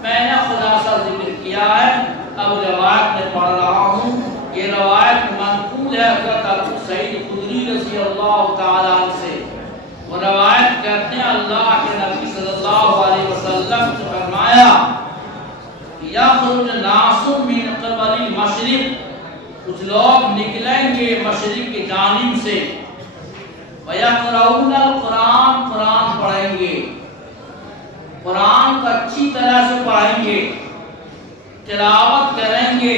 میں نے خلاصہ ذکر کیا ہے، اب روایت میں پڑھ رہا ہوں۔ یہ روایت منقول ہے حضرت ابو سعید خدری رضی اللہ تعالیٰ عنہ سے۔ وہ روایت کرتے ہیں اللہ کے نبی صلی اللہ علیہ وسلم سے فرمایا، یخرج الناس من قبل المشرق، کچھ لوگ نکلیں گے مشرق کی جانب سے، وَيَقْرَؤُونَ الْقُرْآنَ، قرآن پڑھیں گے، قرآن کو اچھی طرح سے پڑھیں گے، تلاوت کریں گے،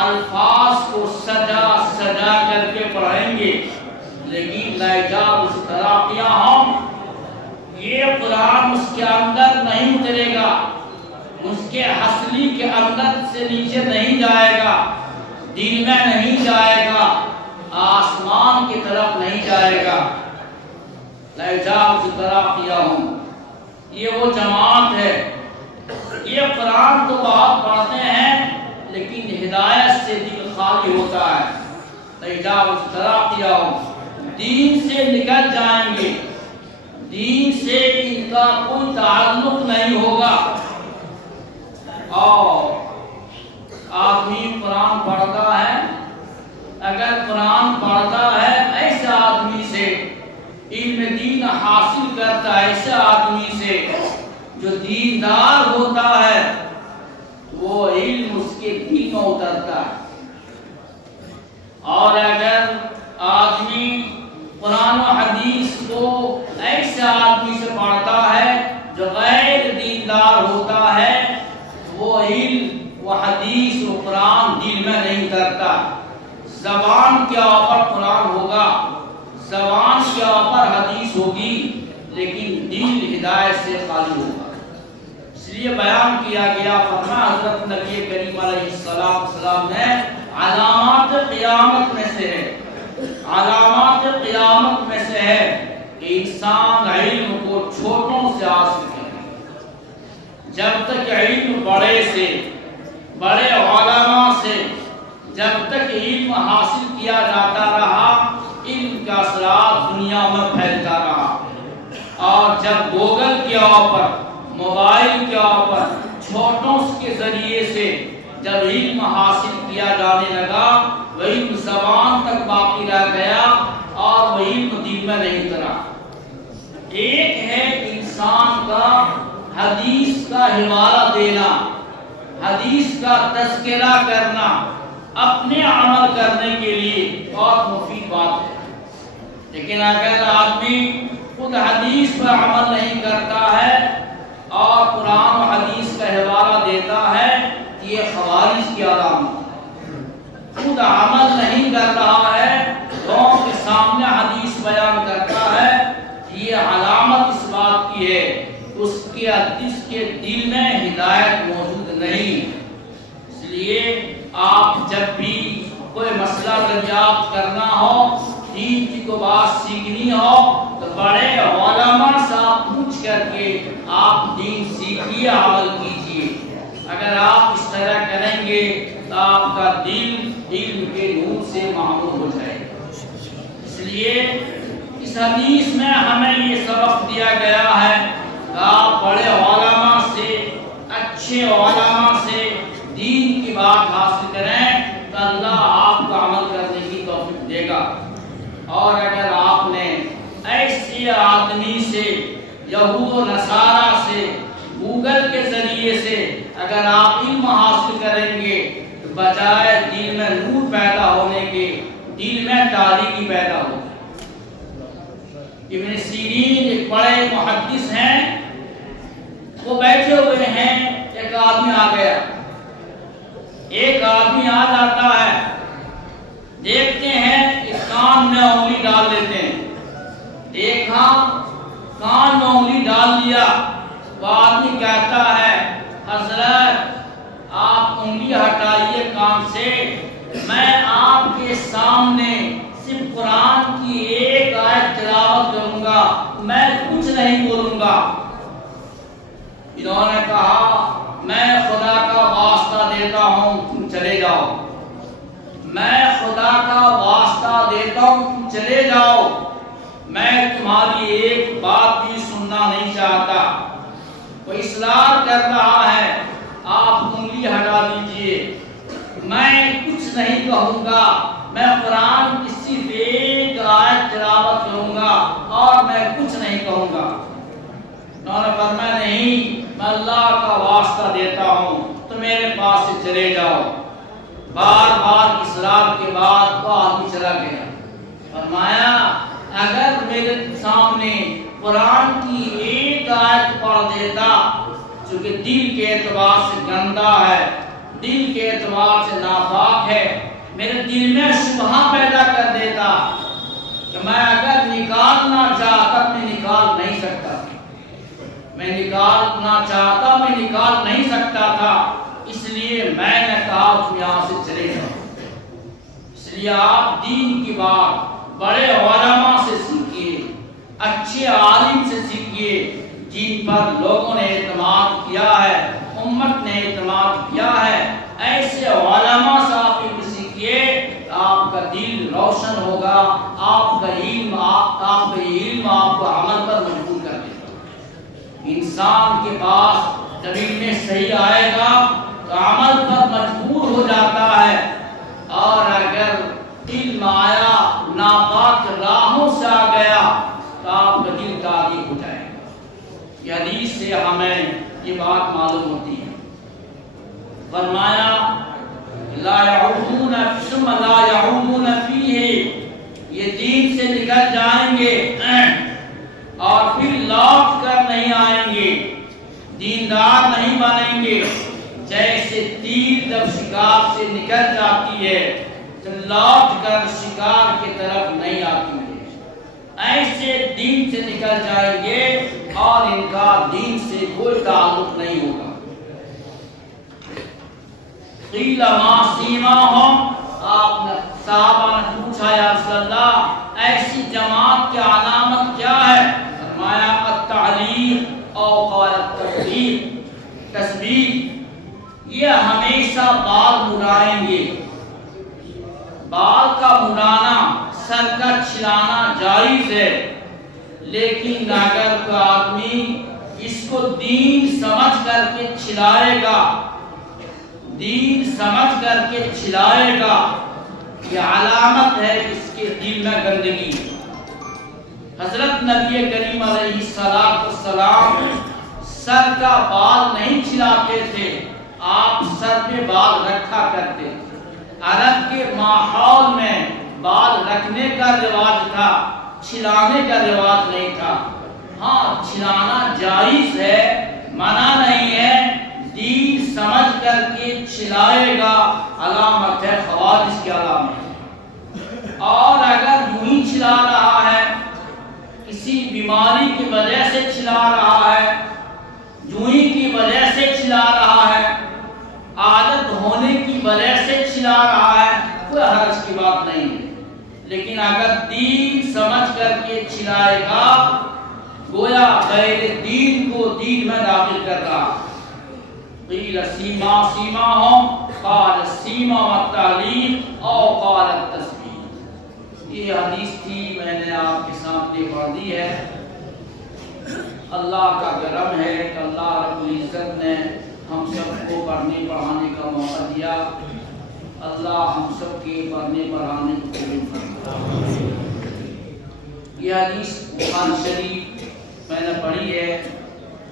الفاظ کو سجا سجا کر کے پڑھیں گے، لیکن لَيَجَاوِزُ تَرَاقِيَهُمْ، یہ قرآن اس کے اندر نہیں اترے گا، اس کے حصلی کے اندر سے نیچے نہیں جائے گا، دل میں نہیں جائے گا، آسمان کی طرف نہیں جائے گا۔ لَيَجَاوِزُ تَرَاقِيَهُمْ، یہ وہ جماعت ہے۔ یہ قرآن تو بہت پڑھتے ہیں لیکن ہدایت سے دل خالی ہوتا ہے۔ لَيَجَاوِزُ تَرَاقِيَهُمْ، دین سے نکل جائیں گے، دین سے ان کا کوئی تعلق نہیں ہوگا۔ اور آدمی قرآن پڑھتا ہے، اگر قرآن پڑھتا ہے ایسے آدمی سے، علم دین حاصل کرتا ہے ایسے آدمی سے جو دیندار ہوتا ہے، وہ علم اس کے دل میں اترتا ہے۔ اور اگر آدمی قرآن و حدیث کو ایسے آدمی سے پڑھتا ہے جو غیر دیندار ہوتا ہے، وہ علم و حدیث و قرآن دل میں نہیں اترتا۔ زبان کے اوپر قرآن ہوگا، زبان کے اوپر حدیث ہوگی، لیکن دل ہدایت سے خالی ہوگا۔ اس لیے بیان کیا گیا، فرمایا حضرت نبی کریم علیہ السلام نے، علامات قیامت میں سے ہے، علامات قیامت میں سے ہے کہ انسان علم کو چھوٹوں سے حاصل کرے۔ جب تک علم بڑے سے، بڑے علماء سے جب تک علم حاصل کیا جاتا رہا، علم کا اثرات دنیا میں پھیلتا رہا، اور جب گوگل کے اوپر، موبائل کے اوپر چھوٹوں کے ذریعے سے جب علم حاصل کیا جانے لگا، وہ علم زبان تک باقی رہ گیا اور وہ علم دل میں نہیں اترا۔ ایک ہے انسان کا حدیث کا حوالہ دینا، حدیث کا تذکرہ کرنا اپنے عمل کرنے کے لیے بہت مفید بات ہے، لیکن اگر آدمی خود حدیث پر عمل نہیں کرتا ہے اور قرآن و حدیث کا حوالہ دیتا ہے، یہ خوارج کی علامت ہے۔ خود عمل نہیں کر رہا ہے، لوگوں کے سامنے حدیث بیان کرتا ہے، یہ علامت اس بات کی ہے اس کے دل میں ہدایت موجود نہیں۔ اس لیے آپ جب بھی کوئی مسئلہ دریافت کرنا ہو، دین کی کوئی بات سیکھنی ہو، تو بڑے علماء سے آپ پوچھ کر کے آپ دین سیکھیے، عمل کیجیے۔ اگر آپ اس طرح کریں گے تو آپ کا دل علم کے نور سے معمور ہو جائے گا۔ اس لیے اس حدیث میں ہمیں یہ سبق دیا گیا ہے کہ آپ بڑے علماء سے، اچھے علماء سے دین کی بات حاصل کریں تو اللہ آپ کو عمل کرنے کی توفیق دے گا۔ اور اگر آپ نے ایسے آدمی سے، یہود و نصارہ سے، گوگل کے ذریعے سے اگر آپ علم حاصل کریں گے تو بجائے دل میں نور پیدا ہونے کے، دل میں تاریکی پیدا ہوگی۔ ابن سیرین ایک بڑے محدث ہیں، وہ بیٹھے ہوئے ہیں، ایک آدمی آ گیا، ایک آدمی آ جاتا ہے، دیکھتے ہیں کہ کان کان میں انگلی ڈال لیتے ہیں، ایک ہاں کان میں انگلی ڈال دیا، وہ آدمی کہتا ہے حضرت آپ انگلی ہٹائیے کان سے، میں آپ کے سامنے صرف قرآن کی ایک آیت تلاوت کروں گا، میں کچھ نہیں بولوں گا۔ انہوں نے کہا میں خدا کا واسطہ دیتا ہوں تم چلے جاؤ، میں خدا کا واسطہ دیتا ہوں تم چلے جاؤ، میں تمہاری ایک بات بھی سننا نہیں چاہتا۔ وہ اصرار کر رہا ہے آپ انگلی ہٹا دیجئے، میں کچھ نہیں کہوں گا، میں قرآن کی صرف ایک آیت تلاوت کروں گا اور میں کچھ نہیں کہوں گا۔ انہوں نے فرمایا نہیں، میں اللہ کا واسطہ دیتا ہوں تو میرے پاس سے چلے جاؤ۔ بار بار اصرار کے بعد وہ آدمی چلا گیا۔ فرمایا اگر میرے سامنے قرآن کی ایک آیت پڑھ دیتا، چونکہ دل کے اعتبار سے گندا ہے، دل کے اعتبار سے ناپاک ہے، میرے دل میں شبہ پیدا کر دیتا کہ میں اگر نکالنا چاہتا میں نکال نہیں سکتا، میں نکالنا چاہتا میں نکال نہیں سکتا تھا، اس لیے میں نے کہا تم یہاں سے چلے جاؤ۔ اس لیے آپ دین کی بات بڑے علماء سے سیکھیے، اچھے عالم سے سیکھیے جن پر لوگوں نے اعتماد کیا ہے، امت نے اعتماد کیا ہے، ایسے علماء سے آپ علم سیکھیے، آپ کا دل روشن ہوگا، آپ کا علم آپ کو عمل پر مجبور کر دے گا۔ انسان کے پاس جب علم صحیح آئے گا تو عمل پر مجبور ہو جاتا ہے، اور اگر علم آیا ناپاک راہوں سے آ گیا تو آپ کا دل داغی ہو جائے گا۔ یہ حدیث سے ہمیں یہ بات معلوم ہوتی ہے۔ فرمایا لا يعودون ثم لا يعودون فيه، یہ دین سے نکل جائیں گے اور پھر لوٹ کر نہیں آئیں گے، دیندار نہیں بنیں گے، جیسے تیر جب شکار سے نکل جاتی ہے تو لوٹ کر شکار کی طرف نہیں آتی ہے، ایسے دین سے نکل جائیں گے اور ان کا دین سے کوئی تعلق نہیں ہوگا۔ قیل ما سیماہم، آپ نے صحابہ نے پوچھا یا رسول اللہ ایسی جماعت کی علامت کیا ہے؟ فرمایا التعلیق او قال التسبیح، تسبیح، یہ ہمیشہ بال مڑائیں گے۔ بال کا مڑانا، سر کا چھلانا جائز ہے، لیکن اگر کوئی آدمی اس کو دین سمجھ کر کے چھلائے گا، دین سمجھ کر کے چھلائے گا، یہ علامت ہے اس کے دل میں گندگی۔ حضرت نبی کریم علیہ السلام سر کا بال نہیں چھلاتے تھے، آپ سر پہ بال رکھا کرتے۔ عرب کے ماحول میں بال رکھنے کا رواج تھا، چھلانے کا رواج نہیں تھا۔ ہاں چھلانا جائز ہے، منع نہیں ہے، دین سمجھ کر کے چھلائے گا، علامت ہے خوارج کی علامت۔ اور اگر یوں ہی چھلا رہا ہے، کسی بیماری کی وجہ سے چھلا رہا ہے، جوئی کی وجہ سے چھلا رہا ہے، عادت ہونے کی وجہ سے چھلا رہا ہے، کوئی حرج کی بات نہیں ہے۔ لیکن اگر دین سمجھ کر کے چھلائے گا، گویا غیر دین کو دین میں داخل کر رہا۔ قیل سیماہم قال السیما والتعلیق او قال التسبیح۔ یہ حدیث تھی، میں نے آپ کے سامنے پڑھ دی ہے۔ اللہ کا کرم ہے کہ اللہ رب العزت نے ہم سب کو پڑھنے پڑھانے کا موقع دیا۔ اللہ ہم سب کے پڑھنے پڑھانے کو قبول فرمائے۔ یہ حدیث قرآن شریف میں نے پڑھی ہے،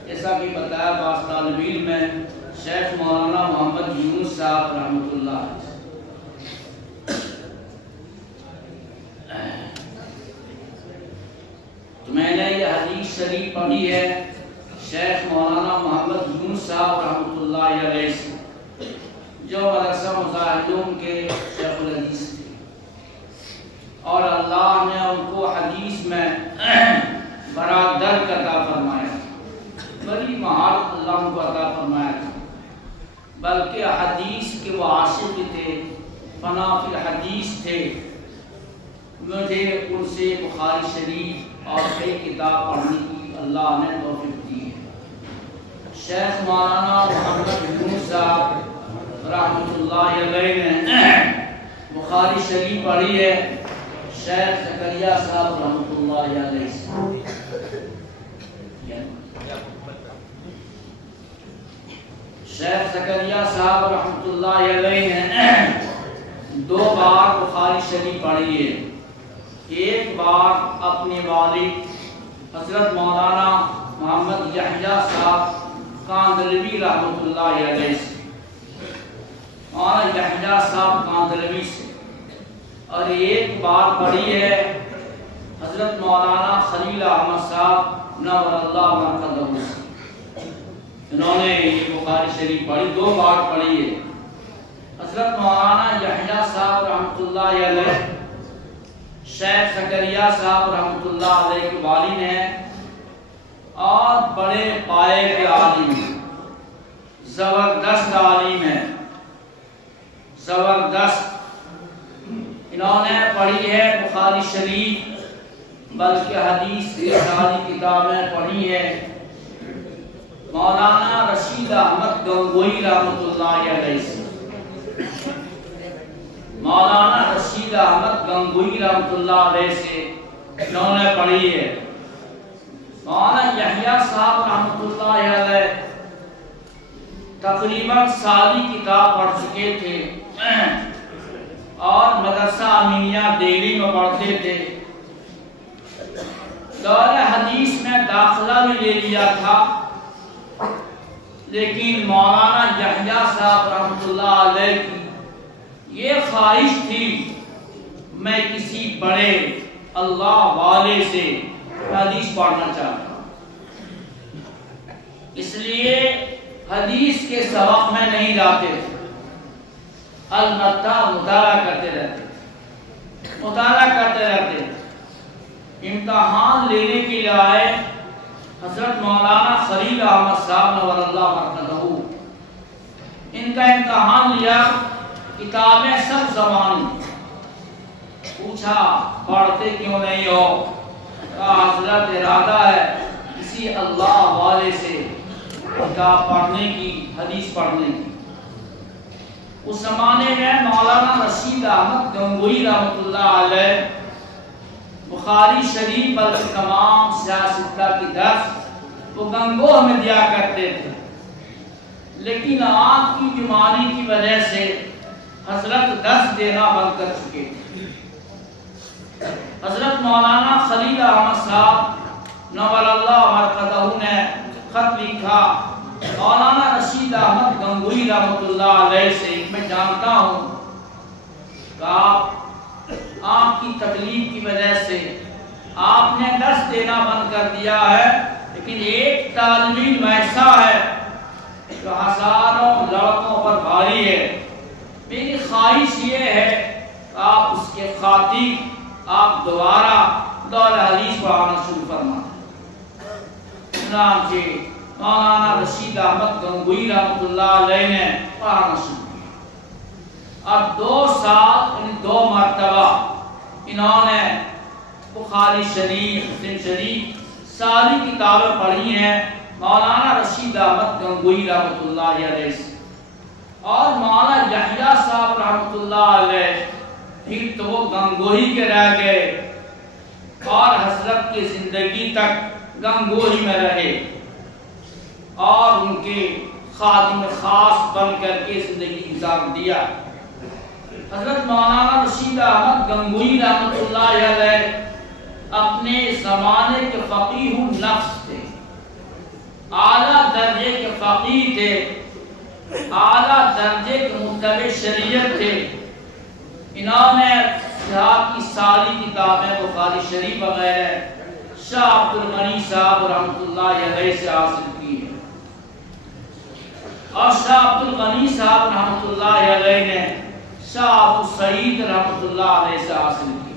جیسا کہ بتایا بعض طالب علم میں شیخ مولانا محمد یونس صاحب رحمۃ اللہ۔ تو میں نے یہ حدیث شریف پڑھی ہے شیخ مولانا محمد یونس صاحب رحمۃ اللہ علیہ سے، جو مدرسہ مزاحدون کے شیخ الحدیث تھے، اور اللہ نے ان کو حدیث میں بڑا درک عطا فرمایا، بڑی مہارت اللہ ان کو عطا فرمایا تھا، بلکہ حدیث کے وہ عاشق تھے، فنا فی الحدیث تھے۔ مجھے ان سے بخاری شریف اور کئی کتاب پڑھنے کی اللہ نے توفیق دی ہے۔ شیخ مولانا محمد یونس صاحب رحمۃ اللہ علیہ نے بخاری شریف پڑھی ہے، شیخ زکریا صاحب رحمۃ اللہ علیہ سے۔ شیخ زکریا صاحب رحمۃ اللہ علیہ نے 2 بار بخاری شریف پڑھی ہے، ایک بار اپنے والد حضرت مولانا محمد یحییٰ صاحب کاندھلوی رحمۃ اللہ علیہ سے، مولانا یحییٰ صاحب کاندھلوی سے، اور ایک بار پڑھی ہے حضرت مولانا خلیل احمد صاحب نور اللہ مرکزہ سے۔ انہوں نے یہ بخاری شریف پڑھی، 2 بار پڑھی ہے۔ حضرت مولانا یحییٰ صاحب رحمۃ اللہ علیہ شیخ زکریا صاحب رحمۃ اللہ علیہ کے والد ہیں اور بڑے پائے کے عالم ہیں، زبردست عالم ہیں، زبردست۔ انہوں نے پڑھی ہے بخاری شریف، بلکہ حدیث کی ساری کتابیں پڑھی ہیں۔ مولانا رشید احمد گنگوئی رحمۃ اللہ علیہ سے، مولانا رشید احمد گنگوئی رحمۃ اللہ علیہ سے انہوں نے پڑھی ہے۔ مولانا یحییٰ صاحب رحمۃ اللہ علیہ تقریباً ساری کتاب پڑھ چکے تھے اور مدرسہ امینیہ دہلی میں پڑھتے تھے، دور حدیث میں داخلہ بھی لے لیا تھا، لیکن مولانا یحییٰ صاحب رحمۃ اللہ علیہ کی یہ خواہش تھی میں کسی بڑے اللہ والے سے حدیث پڑھنا چاہتا ہوں، اس لیے حدیث کے سبق میں نہیں جاتے تھے، البتہ مطالعہ کرتے رہتے تھے، مطالعہ کرتے رہتے تھے۔ امتحان لینے کے لیے آئے حضرت مولانا خلیل احمد صاحب نور اللہ مرکزہ، ان کا امتحان لیا، کتابیں سب زبانی، پوچھا پڑھتے کیوں نہیں ہو؟ کہا حضرت ارادہ ہے کسی اللہ والے سے کتاب پڑھنے کی، حدیث پڑھنے کی۔ اس زمانے میں مولانا رشید احمد گنگوئی رحمۃ اللہ علیہ بخاری شریف بلکہ تمام سیاستہ کی درس وہ گنگوہ میں دیا کرتے تھے، لیکن آنکھ کی بیماری کی وجہ سے حضرت درس دینا بند کر چکے تھے۔ حضرت مولانا خلیل احمد صاحب نور اللہ مرکزہ نے خط لکھا مولانا رشید احمد گنگوئی رحمۃ اللہ علیہ سے، میں جانتا ہوں کہ آپ کی تکلیف کی وجہ سے آپ نے درس دینا بند کر دیا ہے، لیکن ایک طالب علم ایسا ہے جو ہزاروں لڑکوں پر بھاری ہے، میری خواہش یہ ہے کہ آپ اس کے خاطر آپ دوبارہ دور حدیث پڑھانا شروع فرما دیں۔ چنانچہ مولانا رشید احمد گنگوئی رحمۃ اللہ علیہ نے پڑھانا شروع کیا، اور 2 سال یعنی 2 مرتبہ انہوں نے بخاری شریف، مسلم شریف ساری کتابیں پڑھی ہیں مولانا رشید احمد گنگوئی رحمۃ اللہ علیہ سے۔ اور مولانا یحییٰ صاحب رحمۃ اللہ علیہ پھر تو وہ گنگوہی کے رہ گئے اور حضرت کی زندگی تک گنگوہی میں رہے اور ان کے خادم خاص بن کر کے زندگی گزار دیا۔ حضرت مولانا رشید احمد گنگوئی رحمۃ اللہ علیہ اپنے زمانے کے فقیہ النفس تھے، اعلیٰ درجے کے فقیہ تھے، اعلیٰ درجے کے متبع شریعت تھے۔ انہوں نے صحابہ کی ساری کتابیں بخاری شریف وغیرہ شاہ عبد الغنی صاحب رحمۃ اللہ علیہ سے حاصل کی ہے، اور شاہ عبد الغنی صاحب رحمۃ اللہ علیہ نے شاہ ابو سعید رحمۃ اللہ علیہ سے حاصل کی۔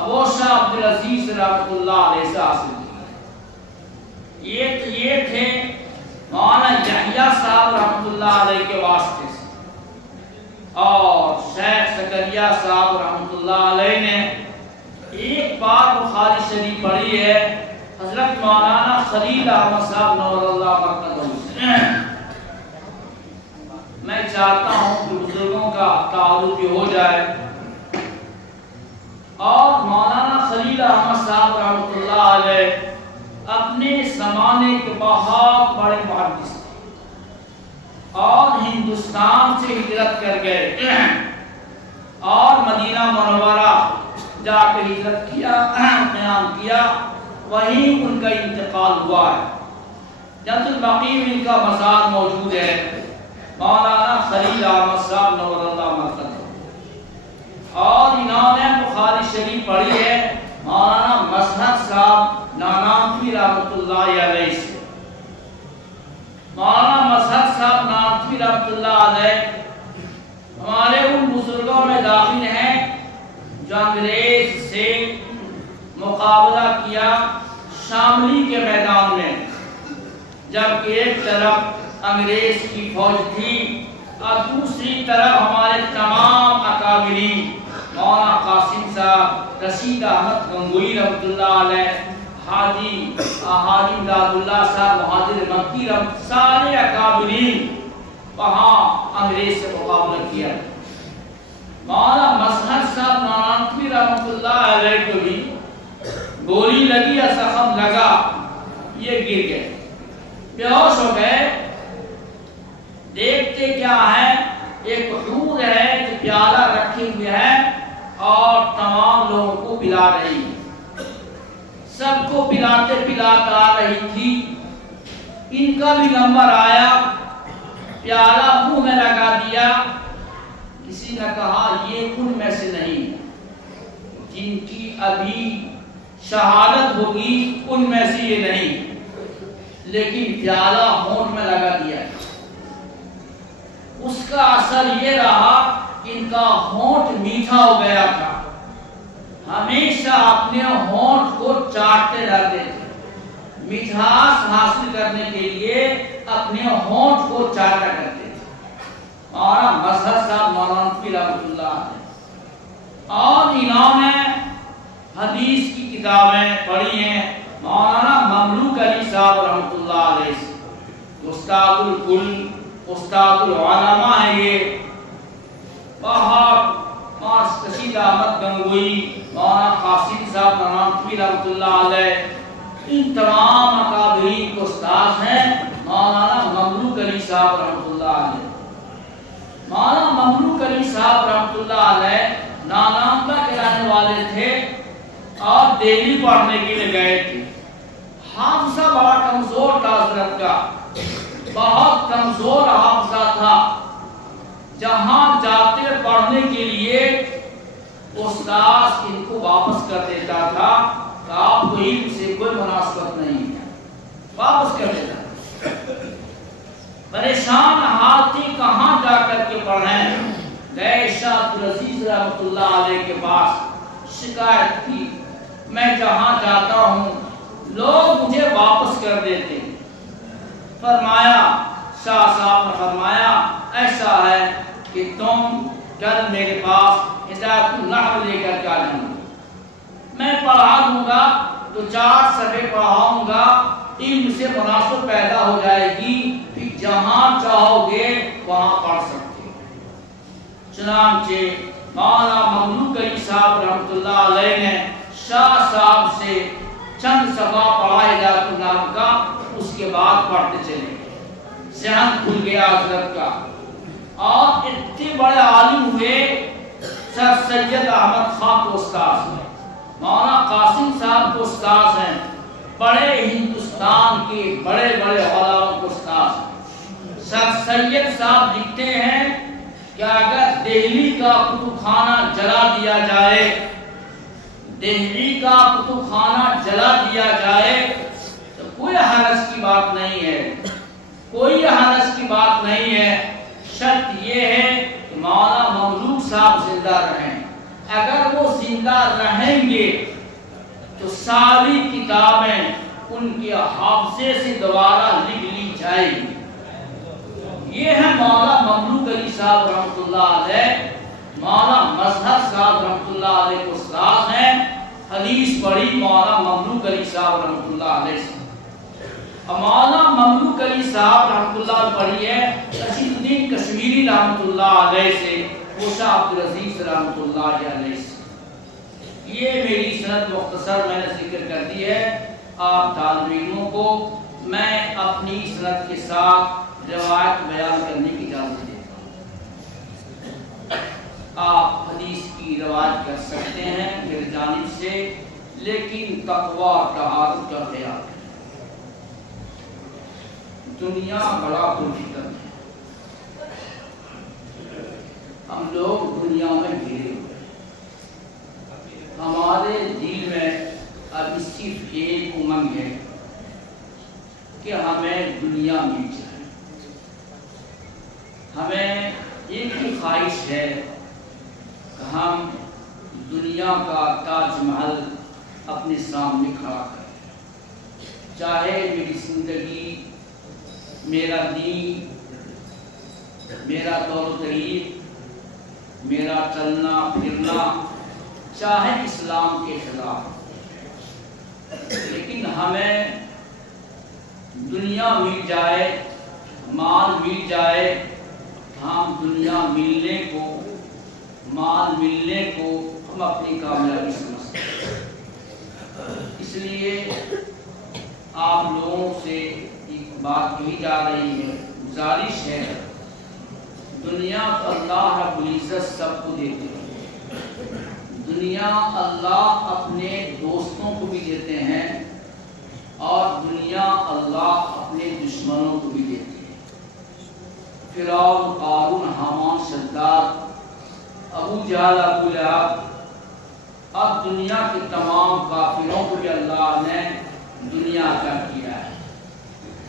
ابو شاہ عبدالعزیز رحمۃ اللہ علیہ سے حاصل کی۔ یہ تھے مولانا یحییٰ صاحب رحمۃ اللہ علیہ کے واسطے سے، اور شیخ زکریا صاحب رحمۃ اللہ علیہ نے ایک بار بخاری شریف پڑھی ہے حضرت مولانا خلیل احمد صاحب نور اللہ مرقدہ سے۔ میں چاہتا ہوں کہ بزرگوں کا تعارف بھی ہو جائے، اور مولانا خلیل احمد صاحب رحمۃ اللہ علیہ اپنے زمانے کے بہت بڑے محدث تھے، اور ہندوستان سے ہجرت کر گئے اور مدینہ منورہ جا کے ہجرت کیا، قیام کیا، وہیں ان کا انتقال ہوا ہے۔ جنت البقیع میں ان کا مزار موجود ہے، مولانا خلیل احمد صاحب نور اللہ مرقدہ، اور انہوں نے بخاری شریف پڑھی ہے مولانا مسعد صاحب نانوتوی رحمۃ اللہ علیہ سے۔ مولانا مسعد صاحب نانوتوی رحمۃ اللہ علیہ ہمارے ان بزرگوں میں داخل ہیں جو انگریز سے مقابلہ کیا شاملی کے میدان میں، جب ایک طرف انگریز کی فوج تھی اور دوسری طرف ہمارے تمام اکابرین مولانا قاسم صاحب، رشید احمد گنگوئی رحمۃ اللہ علیہ، حاجی داد اللہ صاحب مہاجر مکی رحمۃ، سارے اکابرین وہاں انگریز سے مقابلہ کیا۔ مولانا مسعد صاحب نانوتوی رحمۃ اللہ علیہ کو بھی گولی لگی یا زخم لگا، یہ گر گئے، بے ہوش ہو گئے۔ دیکھتے کیا ہے، ایک حور ہے جو پیالہ رکھے ہوئے ہے اور تمام لوگوں کو پلا رہی ہے، سب کو پلاتے پلاتے آ رہی تھی۔ ان کا بھی نمبر آیا، پیالہ منہ میں لگا دیا۔ کسی نے کہا یہ ان میں سے نہیں، جن کی ابھی شہادت ہوگی ان میں سے یہ نہیں، لیکن پیالہ ہونٹ میں لگا دیا۔ اس کا اثر یہ رہا کہ ان کا ہونٹ میٹھا ہو گیا تھا، ہمیشہ اپنے ہونٹ کو چاٹتے رہتے تھے، مٹھاس حاصل کرنے کے لیے اپنے ہونٹ کو چاٹا کرتے تھے۔ مولانا مسعد صاحب نانوتوی رحمۃ اللہ علیہ، اور انہوں نے حدیث کی کتابیں پڑھی ہیں مولانا مملوک علی صاحب رحمۃ اللہ علیہ سے، استاد الکل، استاد العلماء ہے یہ، بہت رشید احمد گنگوئی، مولانا قاسم صاحب نانوتوی رحمۃ اللہ علیہ، ان تمام اکابرین کو استاد ہیں مولانا مملوک علی صاحب رحمۃ اللہ علیہ۔ مولانا مملوک علی صاحب رحمۃ اللہ علیہ نالندہ کے رہنے والے تھے اور دہلی پڑھنے کے لیے گئے تھے۔ حافظہ بڑا کمزور تھا حضرت کا، بہت کمزور حافظہ تھا۔ جہاں جاتے پڑھنے کے لیے استاد ان کو واپس کر دیتا تھا کہ آپ کو علم سے کوئی مناسبت نہیں ہے، واپس کر دیتا۔ پریشان حال تھی کہاں جا کر کے پڑھیں، گئے شاہ عبدالعزیز رحمۃ اللہ علیہ کے پاس، شکایت کی میں جہاں جاتا ہوں لوگ مجھے واپس کر دیتے۔ فرمایا، شاہ صاحب نے فرمایا ایسا ہے کہ تم کل میرے پاس ہدایت النحو لے کر کے آ جاؤ، میں پڑھا دوں گا، 2-4 صفحے پڑھاؤں گا، علم سے مناسب پیدا ہو جائے گی، پھر جہاں چاہو گے وہاں پڑھ سکتے ہو۔ چنانچہ مولانا مملوک علی صاحب رحمۃ اللہ علیہ نے شاہ صاحب سے چند صفحہ پڑھا ہدایت النحو کا، اس کے بعد پڑھتے چلے گئے، ذہن کھل گیا حضرت کا، اور اتنے بڑے عالم ہوئے۔ سر سید احمد خان کو استاذ ہیں، مولانا قاسم صاحب کو استاذ ہیں، بڑے ہندوستان کے بڑے بڑے علماء کو استاذ ہیں۔ سر سید صاحب لکھتے ہیں کہ اگر دہلی کا کتب خانہ جلا دیا جائے، دہلی کا کتب خانہ جلا دیا جائے تو کوئی حرج کی بات نہیں ہے، کوئی حرج کی بات نہیں ہے، شرط یہ ہے کہ مولانا مملوک صاحب زندہ رہیں۔ اگر وہ زندہ رہیں گے تو ساری کتابیں ان کے حافظے سے دوبارہ لکھ لی جائے گی۔ یہ ہے مولانا مملوک علی صاحب رحمۃ اللہ علیہ، مولانا مظہر صاحب رحمۃ اللہ علیہ کو استاد ہیں، حدیث پڑھی مولانا مملوک علی صاحب رحمۃ اللہ علیہ سے۔ مولانا مملوک علی صاحب رحمۃ اللہ پڑھی ہے رشید الدین کشمیری رحمۃ اللہ علیہ سے، موسیٰ عبد العزیز رحمۃ اللہ علیہ سے۔ یہ میری سند مختصر میں نے ذکر کر دی ہے، آپ طالب علموں کو میں اپنی سند کے ساتھ روایت بیان کرنے کی اجازت دیتا ہوں۔ آپ حدیث کی روایت کر سکتے ہیں میری جانب سے، لیکن تقوی اور طہارت کا خیال ہے۔ دنیا بڑا پرفتن ہے، ہم لوگ دنیا میں گھرے ہوئے ہیں، ہمارے دل میں اب صرف ایک امنگ ہے کہ ہمیں دنیا مل جائے، ہمیں ایک ہی خواہش ہے کہ ہم دنیا کا تاج محل اپنے سامنے کھڑا کریں، چاہے میری زندگی، میرا دین، میرا طور و طریق، میرا چلنا پھرنا چاہے اسلام کے خلاف، لیکن ہمیں دنیا مل جائے، مال مل جائے، ہم دنیا ملنے کو، مال ملنے کو ہم اپنی کامیابی سمجھتے ہیں۔ اس لیے آپ لوگوں سے ایک بات کہی جا رہی ہے، گزارش ہے، دنیا تو اللہ رب العزت سب کو دیتے ہیں، دنیا اللہ اپنے دوستوں کو بھی دیتے ہیں اور دنیا اللہ اپنے دشمنوں کو بھی دیتے ہیں۔ فرعون، قارون، حامان، شداد، ابو جہل، ابو لہب، اب دنیا کے تمام کافروں کو بھی اللہ نے دنیا عطا کیا ہے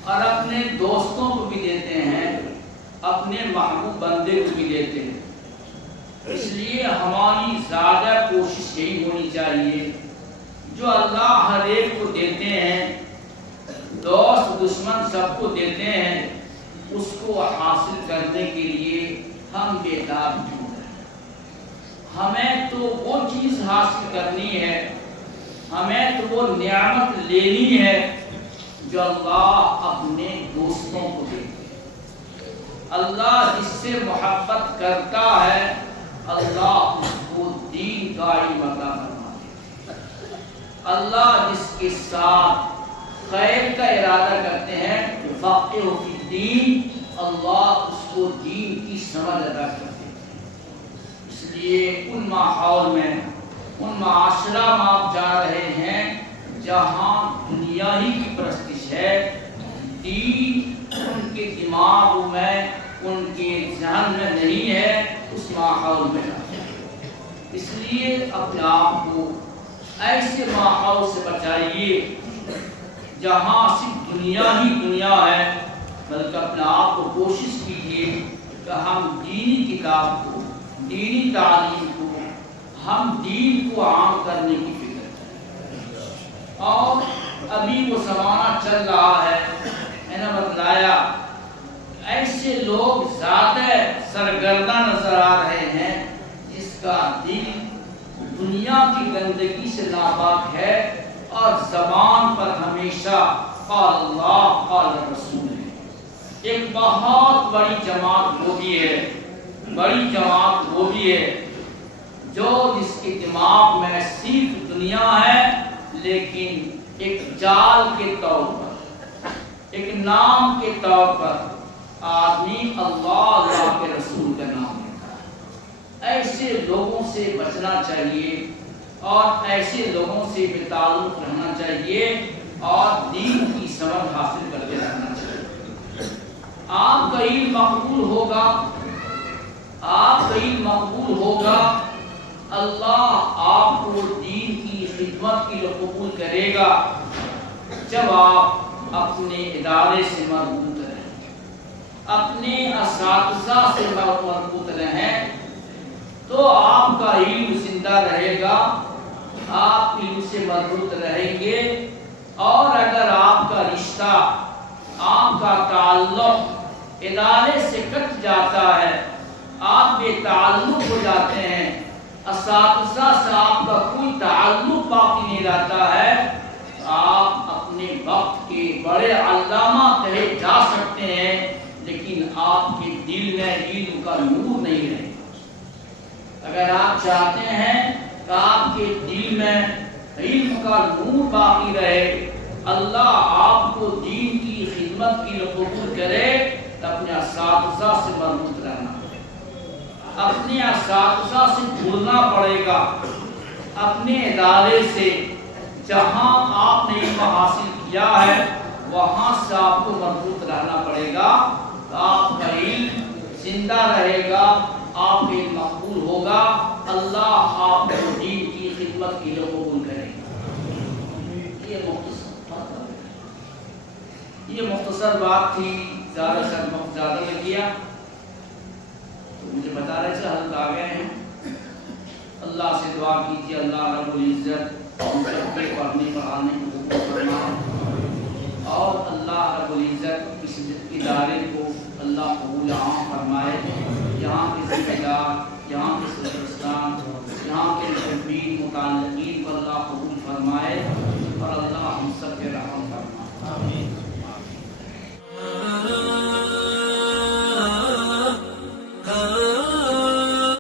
اور اپنے دوستوں کو بھی دیتے ہیں، اپنے محبوب بندے کو بھی دیتے ہیں۔ اس لیے ہماری زیادہ کوشش یہی ہونی چاہیے، جو اللہ ہر ایک کو دیتے ہیں، دوست دشمن سب کو دیتے ہیں، اس کو حاصل کرنے کے لیے ہم بیدار کیوں ہیں؟ ہمیں تو وہ چیز حاصل کرنی ہے، ہمیں تو وہ نعمت لینی ہے جو اللہ اپنے دوستوں کو دیتے ہیں۔ اللہ جس سے محبت کرتا ہے اللہ اس کو دین کا علم عطا فرماتے ہیں۔ اللہ جس کے ساتھ خیر کا ارادہ کرتے ہیں فقہ فی الدین، اللہ اس کو دین کی سمجھ عطا کرتے ہیں۔ اس لیے ان ماحول میں، ان معاشرہ میں آپ جا رہے ہیں جہاں دنیا ہی کی پرستش ہے، دین ان کے دماغ میں، ان کے ذہن میں نہیں ہے، اس ماحول میں جاتے ہیں۔ اس لیے اپنے آپ کو ایسے ماحول سے بچائیے جہاں صرف دنیا ہی دنیا ہے، بلکہ اپنے آپ کو کوشش کیجیے کہ ہم دینی کتاب کو، دینی تعلیم کو، ہم دین کو عام کرنے کی فکر کریں۔ اور ابھی وہ زمانہ چل رہا ہے، میں نے بتلایا ایسے لوگ زیادہ سرگردہ نظر آ رہے ہیں جس کا دل دنیا کی گندگی سے ناپاک ہے اور زبان پر ہمیشہ قال اللہ قال رسول ہے۔ ایک بہت بڑی جماعت وہ بھی ہے، بڑی جماعت وہ بھی ہے جو جس کے دماغ میں صرف دنیا ہے، لیکن ایک جال کے طور پر، ایک نام کے طور پر آدمی اللہ کے رسول کا نام لیتا ہے۔ ایسے لوگوں سے بچنا چاہیے اور ایسے لوگوں سے بے تعلق رہنا چاہیے اور دین کی سمجھ حاصل کرتے رہنا چاہیے۔ آپ کا علم مقبول ہوگا، آپ کا علم مقبول ہوگا، اللہ آپ کو دین کی خدمت کے لیے قبول کرے گا جب آپ اپنے ادارے سے مربوط رہیں، اپنے اساتذہ سے مربوط رہیں، تو آپ کا علم زندہ رہے گا، آپ علم سے مربوط رہیں گے، اور اگر آپ کا رشتہ، آپ کا تعلق ادارے سے کٹ جاتا ہے، آپ بے تعلق ہو جاتے ہیں، اساتذہ سے آپ کا کوئی تعلق باقی نہیں رہتا ہے، آپ اپنے وقت کے بڑے علامہ کہے جا سکتے ہیں، لیکن آپ کے دل میں علم کا نور نہیں رہے۔ اگر آپ چاہتے ہیں کہ آپ کے دل میں علم کا نور باقی رہے، اللہ آپ کو دین کی خدمت کی قبول کرے، تو اپنے اساتذہ سے مربوط رہنا، اپنے اساتذہ سے جڑنا پڑے گا، اپنے ادارے سے جہاں آپ نے علم حاصل کیا ہے وہاں سے آپ کو مربوط رہنا پڑے گا، تو آپ کا علم زندہ رہے گا، آپ کا علم مقبول ہوگا، اللہ آپ کو دین کی خدمت کے لیے قبول کرے گا۔ یہ مختصر بات تھی، زیادہ سے زیادہ لگ گیا تو مجھے بتا رہے تھے حضرت آ گئے ہیں۔ اللہ سے دعا کیجیے اللہ رب العزت ہم سب کے پڑھنے پڑھانے کو قبول فرمائے، اور اللہ رب العزت اس ادارے کو اللہ قبول عام فرمائے، یہاں کے ذمہ دار، یہاں کے سرپرستان، یہاں کے محبین